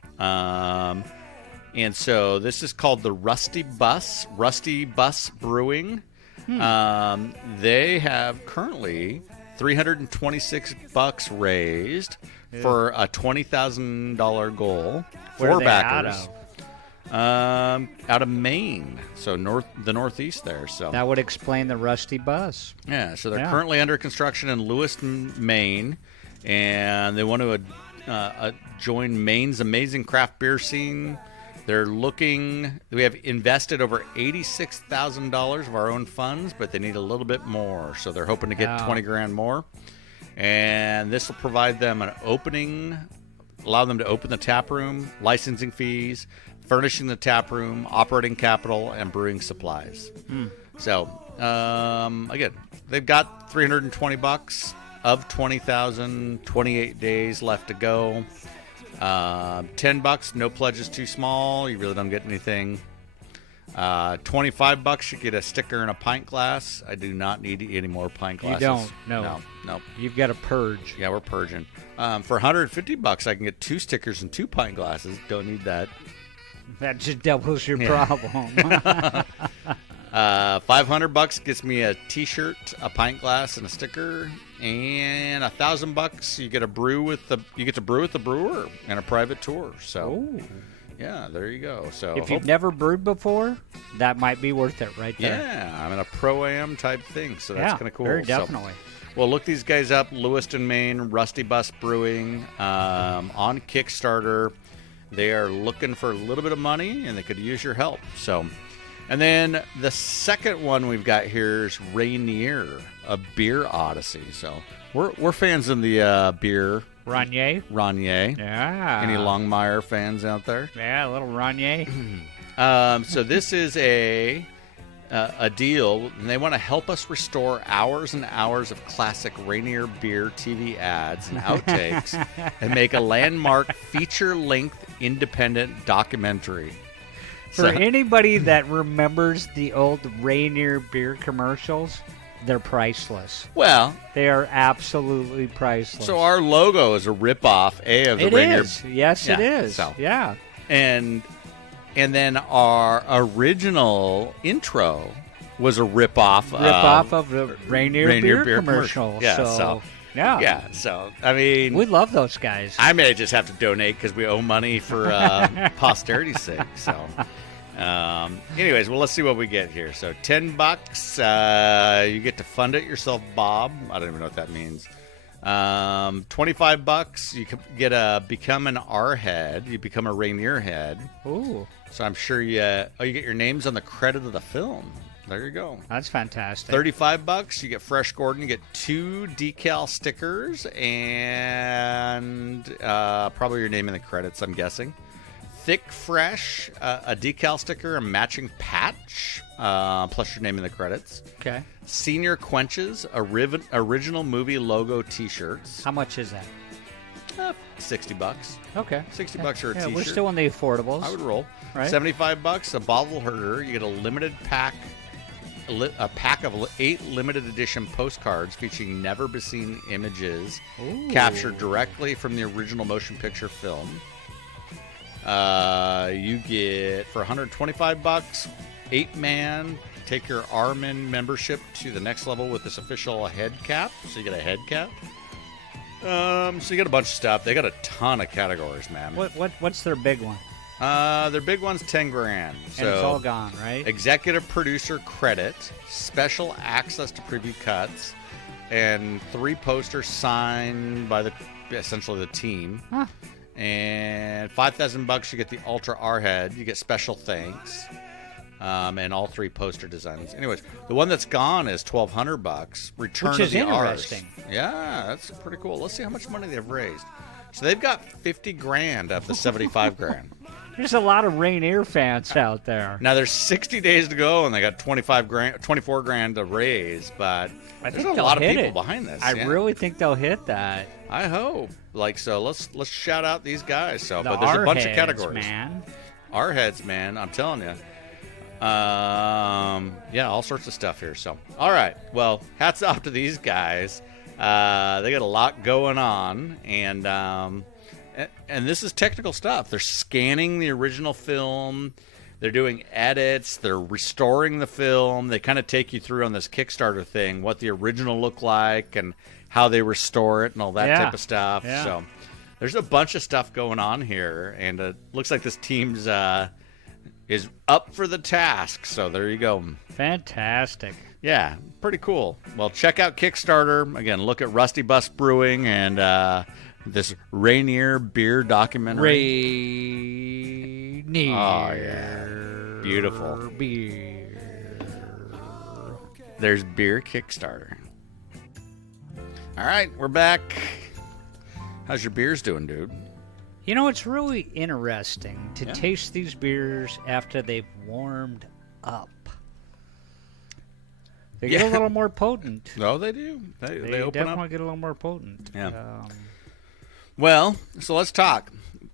And so this is called the Rusty Bus Brewing. They have currently $326 raised for a $20,000 goal. Where 4 are backers. They out of Maine, so the northeast there. So that would explain the Rusty Bus. Yeah, so they're currently under construction in Lewiston, Maine, and they want to join Maine's amazing craft beer scene. They're looking. We have invested over $86,000 of our own funds, but they need a little bit more, so they're hoping to get $20,000 more. And this will provide them allow them to open the tap room, licensing fees, furnishing the tap room, operating capital, and brewing supplies. So again, they've got $320 of 20,000, 28 days left to go. $10, no pledges too small. You really don't get anything. $25, you get a sticker and a pint glass. I do not need any more pint glasses. You don't? No. You've got to purge. Yeah, we're purging. For $150, I can get 2 stickers and 2 pint glasses. Don't need that. That just doubles your problem. $500 gets me a T-shirt, a pint glass, and a sticker. And $1,000 you get to brew with the brewer and a private tour. So, yeah, there you go. So if you've never brewed before, that might be worth it right there. Yeah, I'm in a pro-am type thing, so that's kind of cool. Very definitely. So, well, look these guys up, Lewiston, Maine, Rusty Bus Brewing, on Kickstarter. They are looking for a little bit of money, and they could use your help. So, and then the second one we've got here is Rainier, a beer odyssey. So we're fans of the beer. Rainier. Yeah. Any Longmire fans out there? Yeah, a little Rainier. So this is a deal, and they want to help us restore hours and hours of classic Rainier beer TV ads and outtakes and make a landmark feature-length independent documentary. For anybody that remembers the old Rainier beer commercials, they're priceless. Well, they are absolutely priceless. So our logo is a ripoff, of the Rainier. It is. Yes, it is. So. Yeah. And then our original intro was a ripoff of the Rainier beer commercial. Yeah. Yeah, so, I mean... We love those guys. I may just have to donate because we owe money for posterity's sake, so... anyways, well, let's see what we get here. So, $10, you get to fund it yourself, Bob. I don't even know what that means. $25, you get become an R head. You become a Rainier head. Ooh. So I'm sure you get your names on the credit of the film. There you go. That's fantastic. $35, you get Fresh Gordon. You get 2 decal stickers and probably your name in the credits, I'm guessing. Thick Fresh, a decal sticker, a matching patch, plus your name in the credits. Okay. Senior Quenches, original movie logo T-shirts. How much is that? $60. Okay. $60 for a T-shirt. We're still in the affordables. I would roll. Right. $75, a bottle herder. You get a limited pack a pack of 8 limited edition postcards featuring never-been-seen images captured directly from the original motion picture film. You get, for $125, 8-man, take your Armin membership to the next level with this official head cap. So you get a head cap. So you get a bunch of stuff. They got a ton of categories, man. What's their big one? Their big one's $10,000. And it's all gone, right? Executive producer credit, special access to preview cuts, and 3 posters signed by essentially the team. Huh. And $5,000, you get the Ultra R head. You get special thanks, and all 3 poster designs. Anyways, the one that's gone is $1,200. Return Which to is the interesting. R's. Yeah, that's pretty cool. Let's see how much money they've raised. So they've got $50,000 of the $75,000. There's a lot of Rainier fans out there. Now there's 60 days to go, and they got $24,000 to raise. But there's a lot of people behind this. I really think they'll hit that. I hope. So let's shout out these guys. So, but there's R a bunch of heads, categories. Man. Our heads, man. I'm telling you. Yeah, all sorts of stuff here. So, all right. Well, hats off to these guys. They got a lot going on, and this is technical stuff. They're scanning the original film. They're doing edits. They're restoring the film. They kind of take you through on this Kickstarter thing what the original looked like and how they restore it and all that type of stuff. Yeah. So there's a bunch of stuff going on here, and it looks like this team's is up for the task. So there you go. Fantastic. Yeah, pretty cool. Well, check out Kickstarter. Again, look at Rusty Bus Brewing and this Rainier beer documentary. Rainier. Oh, yeah. Beautiful. Beer. There's beer Kickstarter. All right, we're back. How's your beers doing, dude? You know, it's really interesting to taste these beers after they've warmed up. They get a little more potent. Oh, they do. They open definitely up. get a little more potent. Yeah. Well, so let's talk.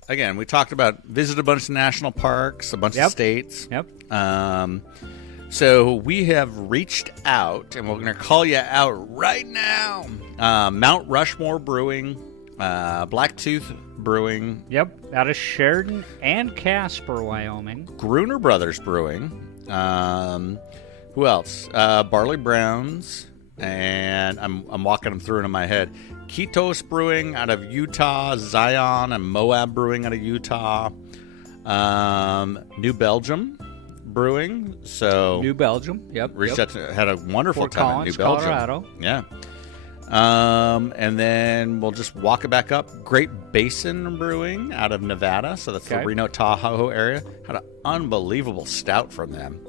Again, we talked about visit a bunch of national parks, a bunch of states. Yep. So we have reached out, and we're going to call you out right now. Mount Rushmore Brewing, Blacktooth Brewing. Yep, out of Sheridan and Casper, Wyoming. Gruner Brothers Brewing. Who else? Barley Browns, and I'm walking them through it in my head. Ketos Brewing out of Utah, Zion and Moab Brewing out of Utah, New Belgium Brewing. So New Belgium, yep. Had a wonderful Fort time Collins, in New Belgium. Colorado. Yeah. And then we'll just walk it back up. Great Basin Brewing out of Nevada. So that's the Reno, Tahoe area. Had an unbelievable stout from them.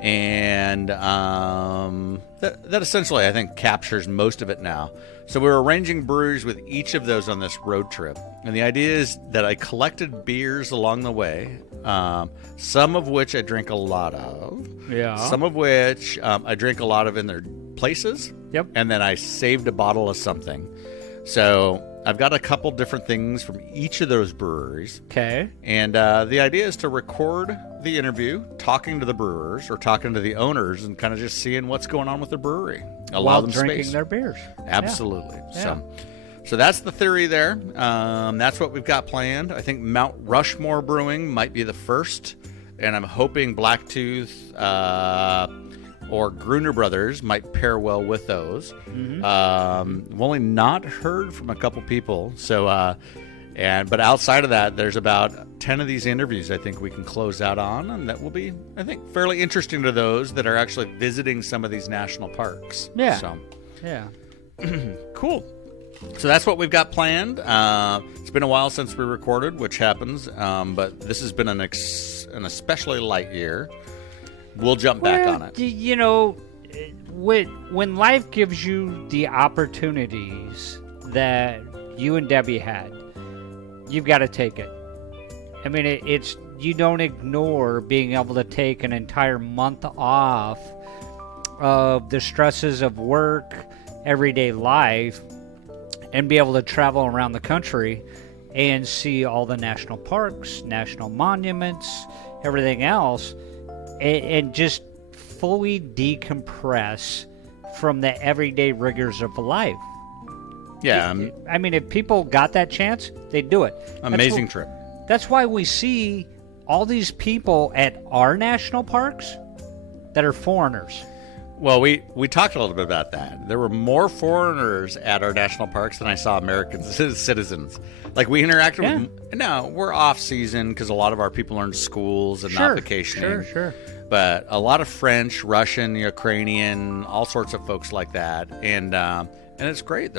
And that essentially, I think, captures most of it now. So we're arranging breweries with each of those on this road trip. And the idea is that I collected beers along the way, some of which I drink a lot of. Yeah. Some of which I drink a lot of in their places. Yep. And then I saved a bottle of something. So I've got a couple different things from each of those breweries. Okay. And the idea is to record the interview, talking to the brewers or talking to the owners and kind of just seeing what's going on with the brewery. Allow them drinking space. their beers. Absolutely. Yeah. So that's the theory there. That's what we've got planned. I think Mount Rushmore Brewing might be the first. And I'm hoping Blacktooth or Gruner Brothers might pair well with those. Mm-hmm. I've only not heard from a couple people. So, but outside of that, there's about 10 of these interviews I think we can close out on, and that will be, I think, fairly interesting to those that are actually visiting some of these national parks. Yeah. So, yeah. Cool. So that's what we've got planned. It's been a while since we recorded, which happens, but this has been an especially light year. We'll jump back on it. You know, when life gives you the opportunities that you and Debbie had, you've got to take it. I mean, it's you don't ignore being able to take an entire month off of the stresses of work, everyday life, and be able to travel around the country and see all the national parks, national monuments, everything else, and just fully decompress from the everyday rigors of life. Yeah. I mean, if people got that chance, they'd do it. Amazing trip. That's why we see all these people at our national parks that are foreigners. Well, we talked a little bit about that. There were more foreigners at our national parks than I saw American citizens. Like, we interacted with... Now, we're off-season because a lot of our people are in schools and not vacationing. Sure. But a lot of French, Russian, Ukrainian, all sorts of folks like that. And it's great.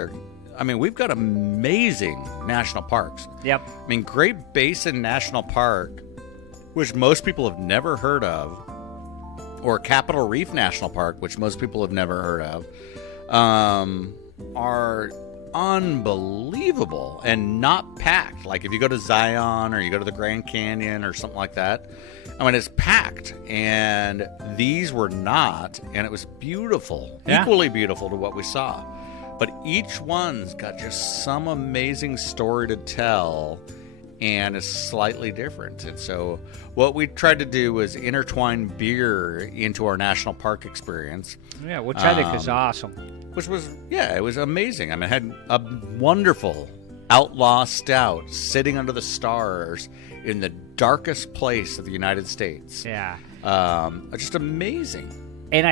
We've got amazing national parks. Yep. I mean, Great Basin National Park, which most people have never heard of, or Capitol Reef National Park, which most people have never heard of, are unbelievable and not packed. Like if you go to Zion or you go to the Grand Canyon or something like that, it's packed. And these were not, and it was beautiful, equally beautiful to what we saw. But each one's got just some amazing story to tell, and is slightly different. And so what we tried to do was intertwine beer into our national park experience. Yeah, which I think is awesome. Which was, it was amazing. I mean, it had a wonderful Outlaw Stout sitting under the stars in the darkest place of the United States. Yeah. Just amazing. And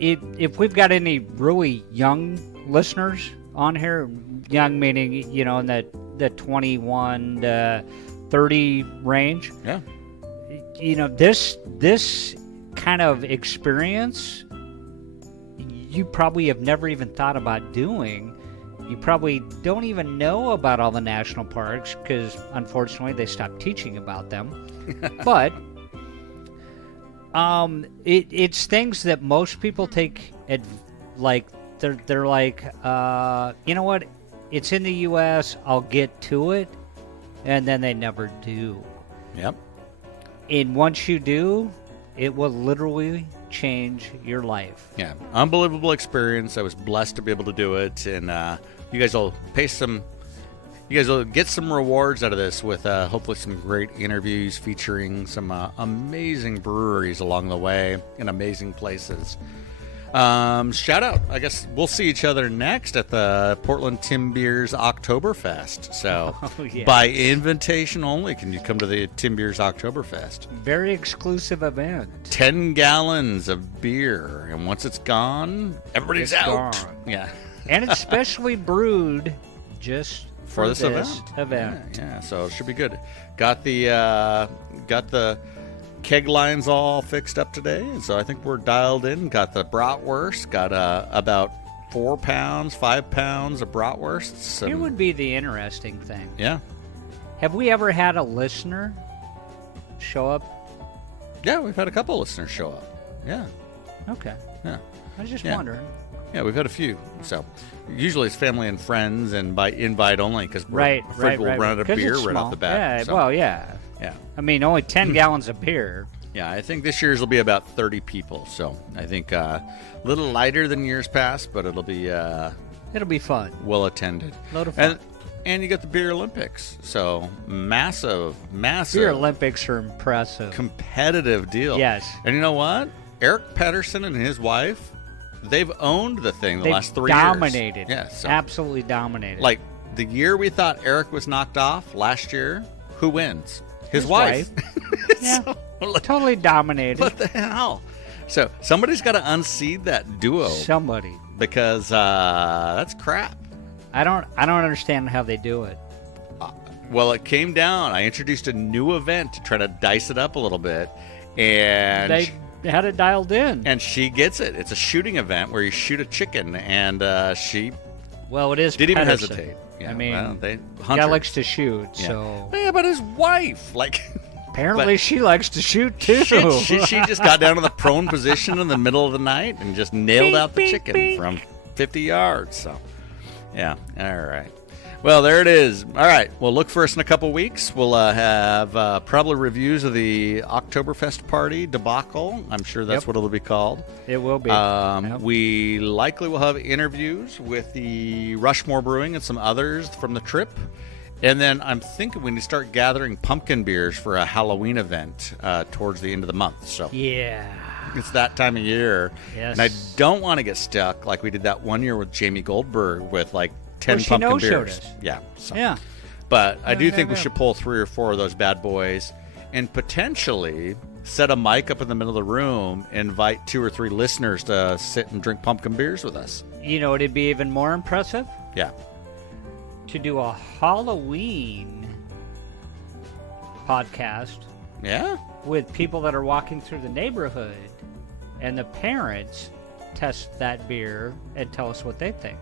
if we've got any really young listeners on here, young meaning, in the 21 to 30 range. Yeah. This kind of experience you probably have never even thought about doing. You probably don't even know about all the national parks because, unfortunately, they stopped teaching about them. But it's things that most people take they're like, you know what? It's in the U.S. I'll get to it, and then they never do. Yep. And once you do, it will literally change your life. Yeah, unbelievable experience. I was blessed to be able to do it, and you guys will get some rewards out of this with hopefully some great interviews featuring some amazing breweries along the way in amazing places. Shout out. I guess we'll see each other next at the Portland Timbeers Oktoberfest. So by invitation only can you come to the Timbeers Oktoberfest. Very exclusive event. 10 gallons of beer. And once it's gone, everybody's out. Gone. Yeah. And it's specially brewed just for this event. Yeah, so it should be good. Got the keg lines all fixed up today, and so I think we're dialed in. Got the bratwurst, got about 5 pounds of bratwursts. Here would be the interesting thing. Yeah. Have we ever had a listener show up? Yeah, we've had a couple listeners show up. Yeah. Okay. Yeah. I was just wondering. Yeah, we've had a few. So usually it's family and friends, and by invite only because we're afraid we'll run out of beer right off the bat. Yeah, so. well, yeah. Yeah. I mean, only 10 gallons of beer. Yeah, I think this year's will be about 30 people. So I think a little lighter than years past, but it'll be fun. Well attended. Load of fun. And you got the Beer Olympics. So massive. Beer Olympics are impressive. Competitive deal. Yes. And you know what? Eric Pedersen and his wife, they've owned the thing the last 3 years. Dominated. Yeah, so, absolutely dominated. Like the year we thought Eric was knocked off last year, who wins? His wife. Yeah, totally dominated. What the hell? So somebody's got to unseat that duo. Somebody. Because that's crap. I don't understand how they do it. Well, it came down. I introduced a new event to try to dice it up a little bit, and they had it dialed in. And she gets it. It's a shooting event where you shoot a chicken, and she. Well, it is. Didn't even Pedersen. hesitate. Yeah, I mean, well, guy likes to shoot, so. Yeah, but his wife, apparently, she likes to shoot too. She just got down in the prone position in the middle of the night and just nailed out the chicken from 50 yards. So, yeah, all right. Well, there it is. All right. Well, look for us in a couple weeks. We'll have probably reviews of the Oktoberfest party debacle. I'm sure that's what it'll be called. It will be. We likely will have interviews with the Rushmore Brewing and some others from the trip. And then I'm thinking we need to start gathering pumpkin beers for a Halloween event towards the end of the month. So yeah. it's that time of year. Yes. And I don't want to get stuck like we did that one year with Jamie Goldberg with like 10 she pumpkin no-showed beers. us. Yeah. So. Yeah. But I do think we yeah. should pull 3 or 4 of those bad boys and potentially set a mic up in the middle of the room, invite 2 or 3 listeners to sit and drink pumpkin beers with us. You know, it'd be even more impressive Yeah. to do a Halloween podcast Yeah? with people that are walking through the neighborhood, and the parents test that beer and tell us what they think.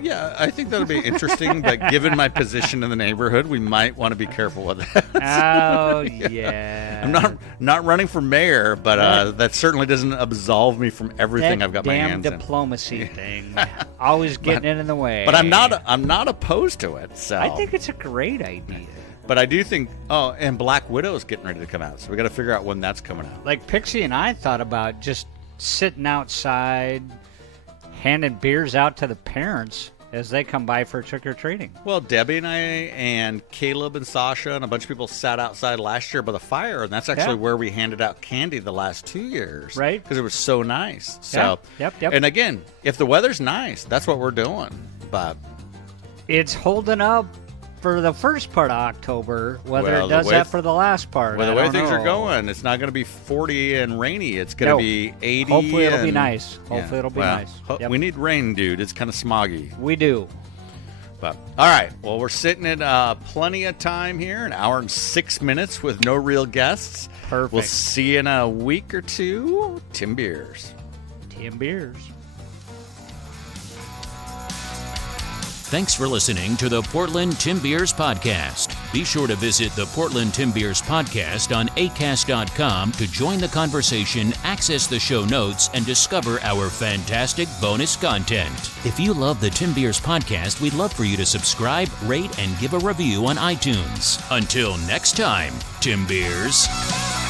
Yeah, I think that'll be interesting, but given my position in the neighborhood, we might want to be careful with that. Oh, yeah. I'm not running for mayor, but that certainly doesn't absolve me from everything that I've got my damn hands in. diplomacy thing. Always getting in the way. But I'm not opposed to it. So I think it's a great idea. But I do think, and Black Widow's getting ready to come out, so we got to figure out when that's coming out. Like Pixie and I thought about just sitting outside, handing beers out to the parents as they come by for trick-or-treating. Well, Debbie and I and Caleb and Sasha and a bunch of people sat outside last year by the fire, and that's actually where we handed out candy the last 2 years. Right. Because it was so nice. So, Yep. And again, if the weather's nice, that's what we're doing. But It's holding up for the first part of October, whether Well, it the does way that for the last part. well, the I way don't things are know. going, it's not going to be 40 and rainy. It's going to No. be 80. Hopefully it'll be and- nice. yeah. Hopefully it'll be Well, nice. Yep. We need rain, dude. It's kind of smoggy. We do. But all right, well, we're sitting at plenty of time here, an hour and 6 minutes with no real guests. Perfect. We'll see you in a week or two. Timbeers. Timbeers. Thanks for listening to the Portland Timbeers Podcast. Be sure to visit the Portland Timbeers Podcast on acast.com to join the conversation, access the show notes, and discover our fantastic bonus content. If you love the Timbeers Podcast, we'd love for you to subscribe, rate, and give a review on iTunes. Until next time, Timbeers.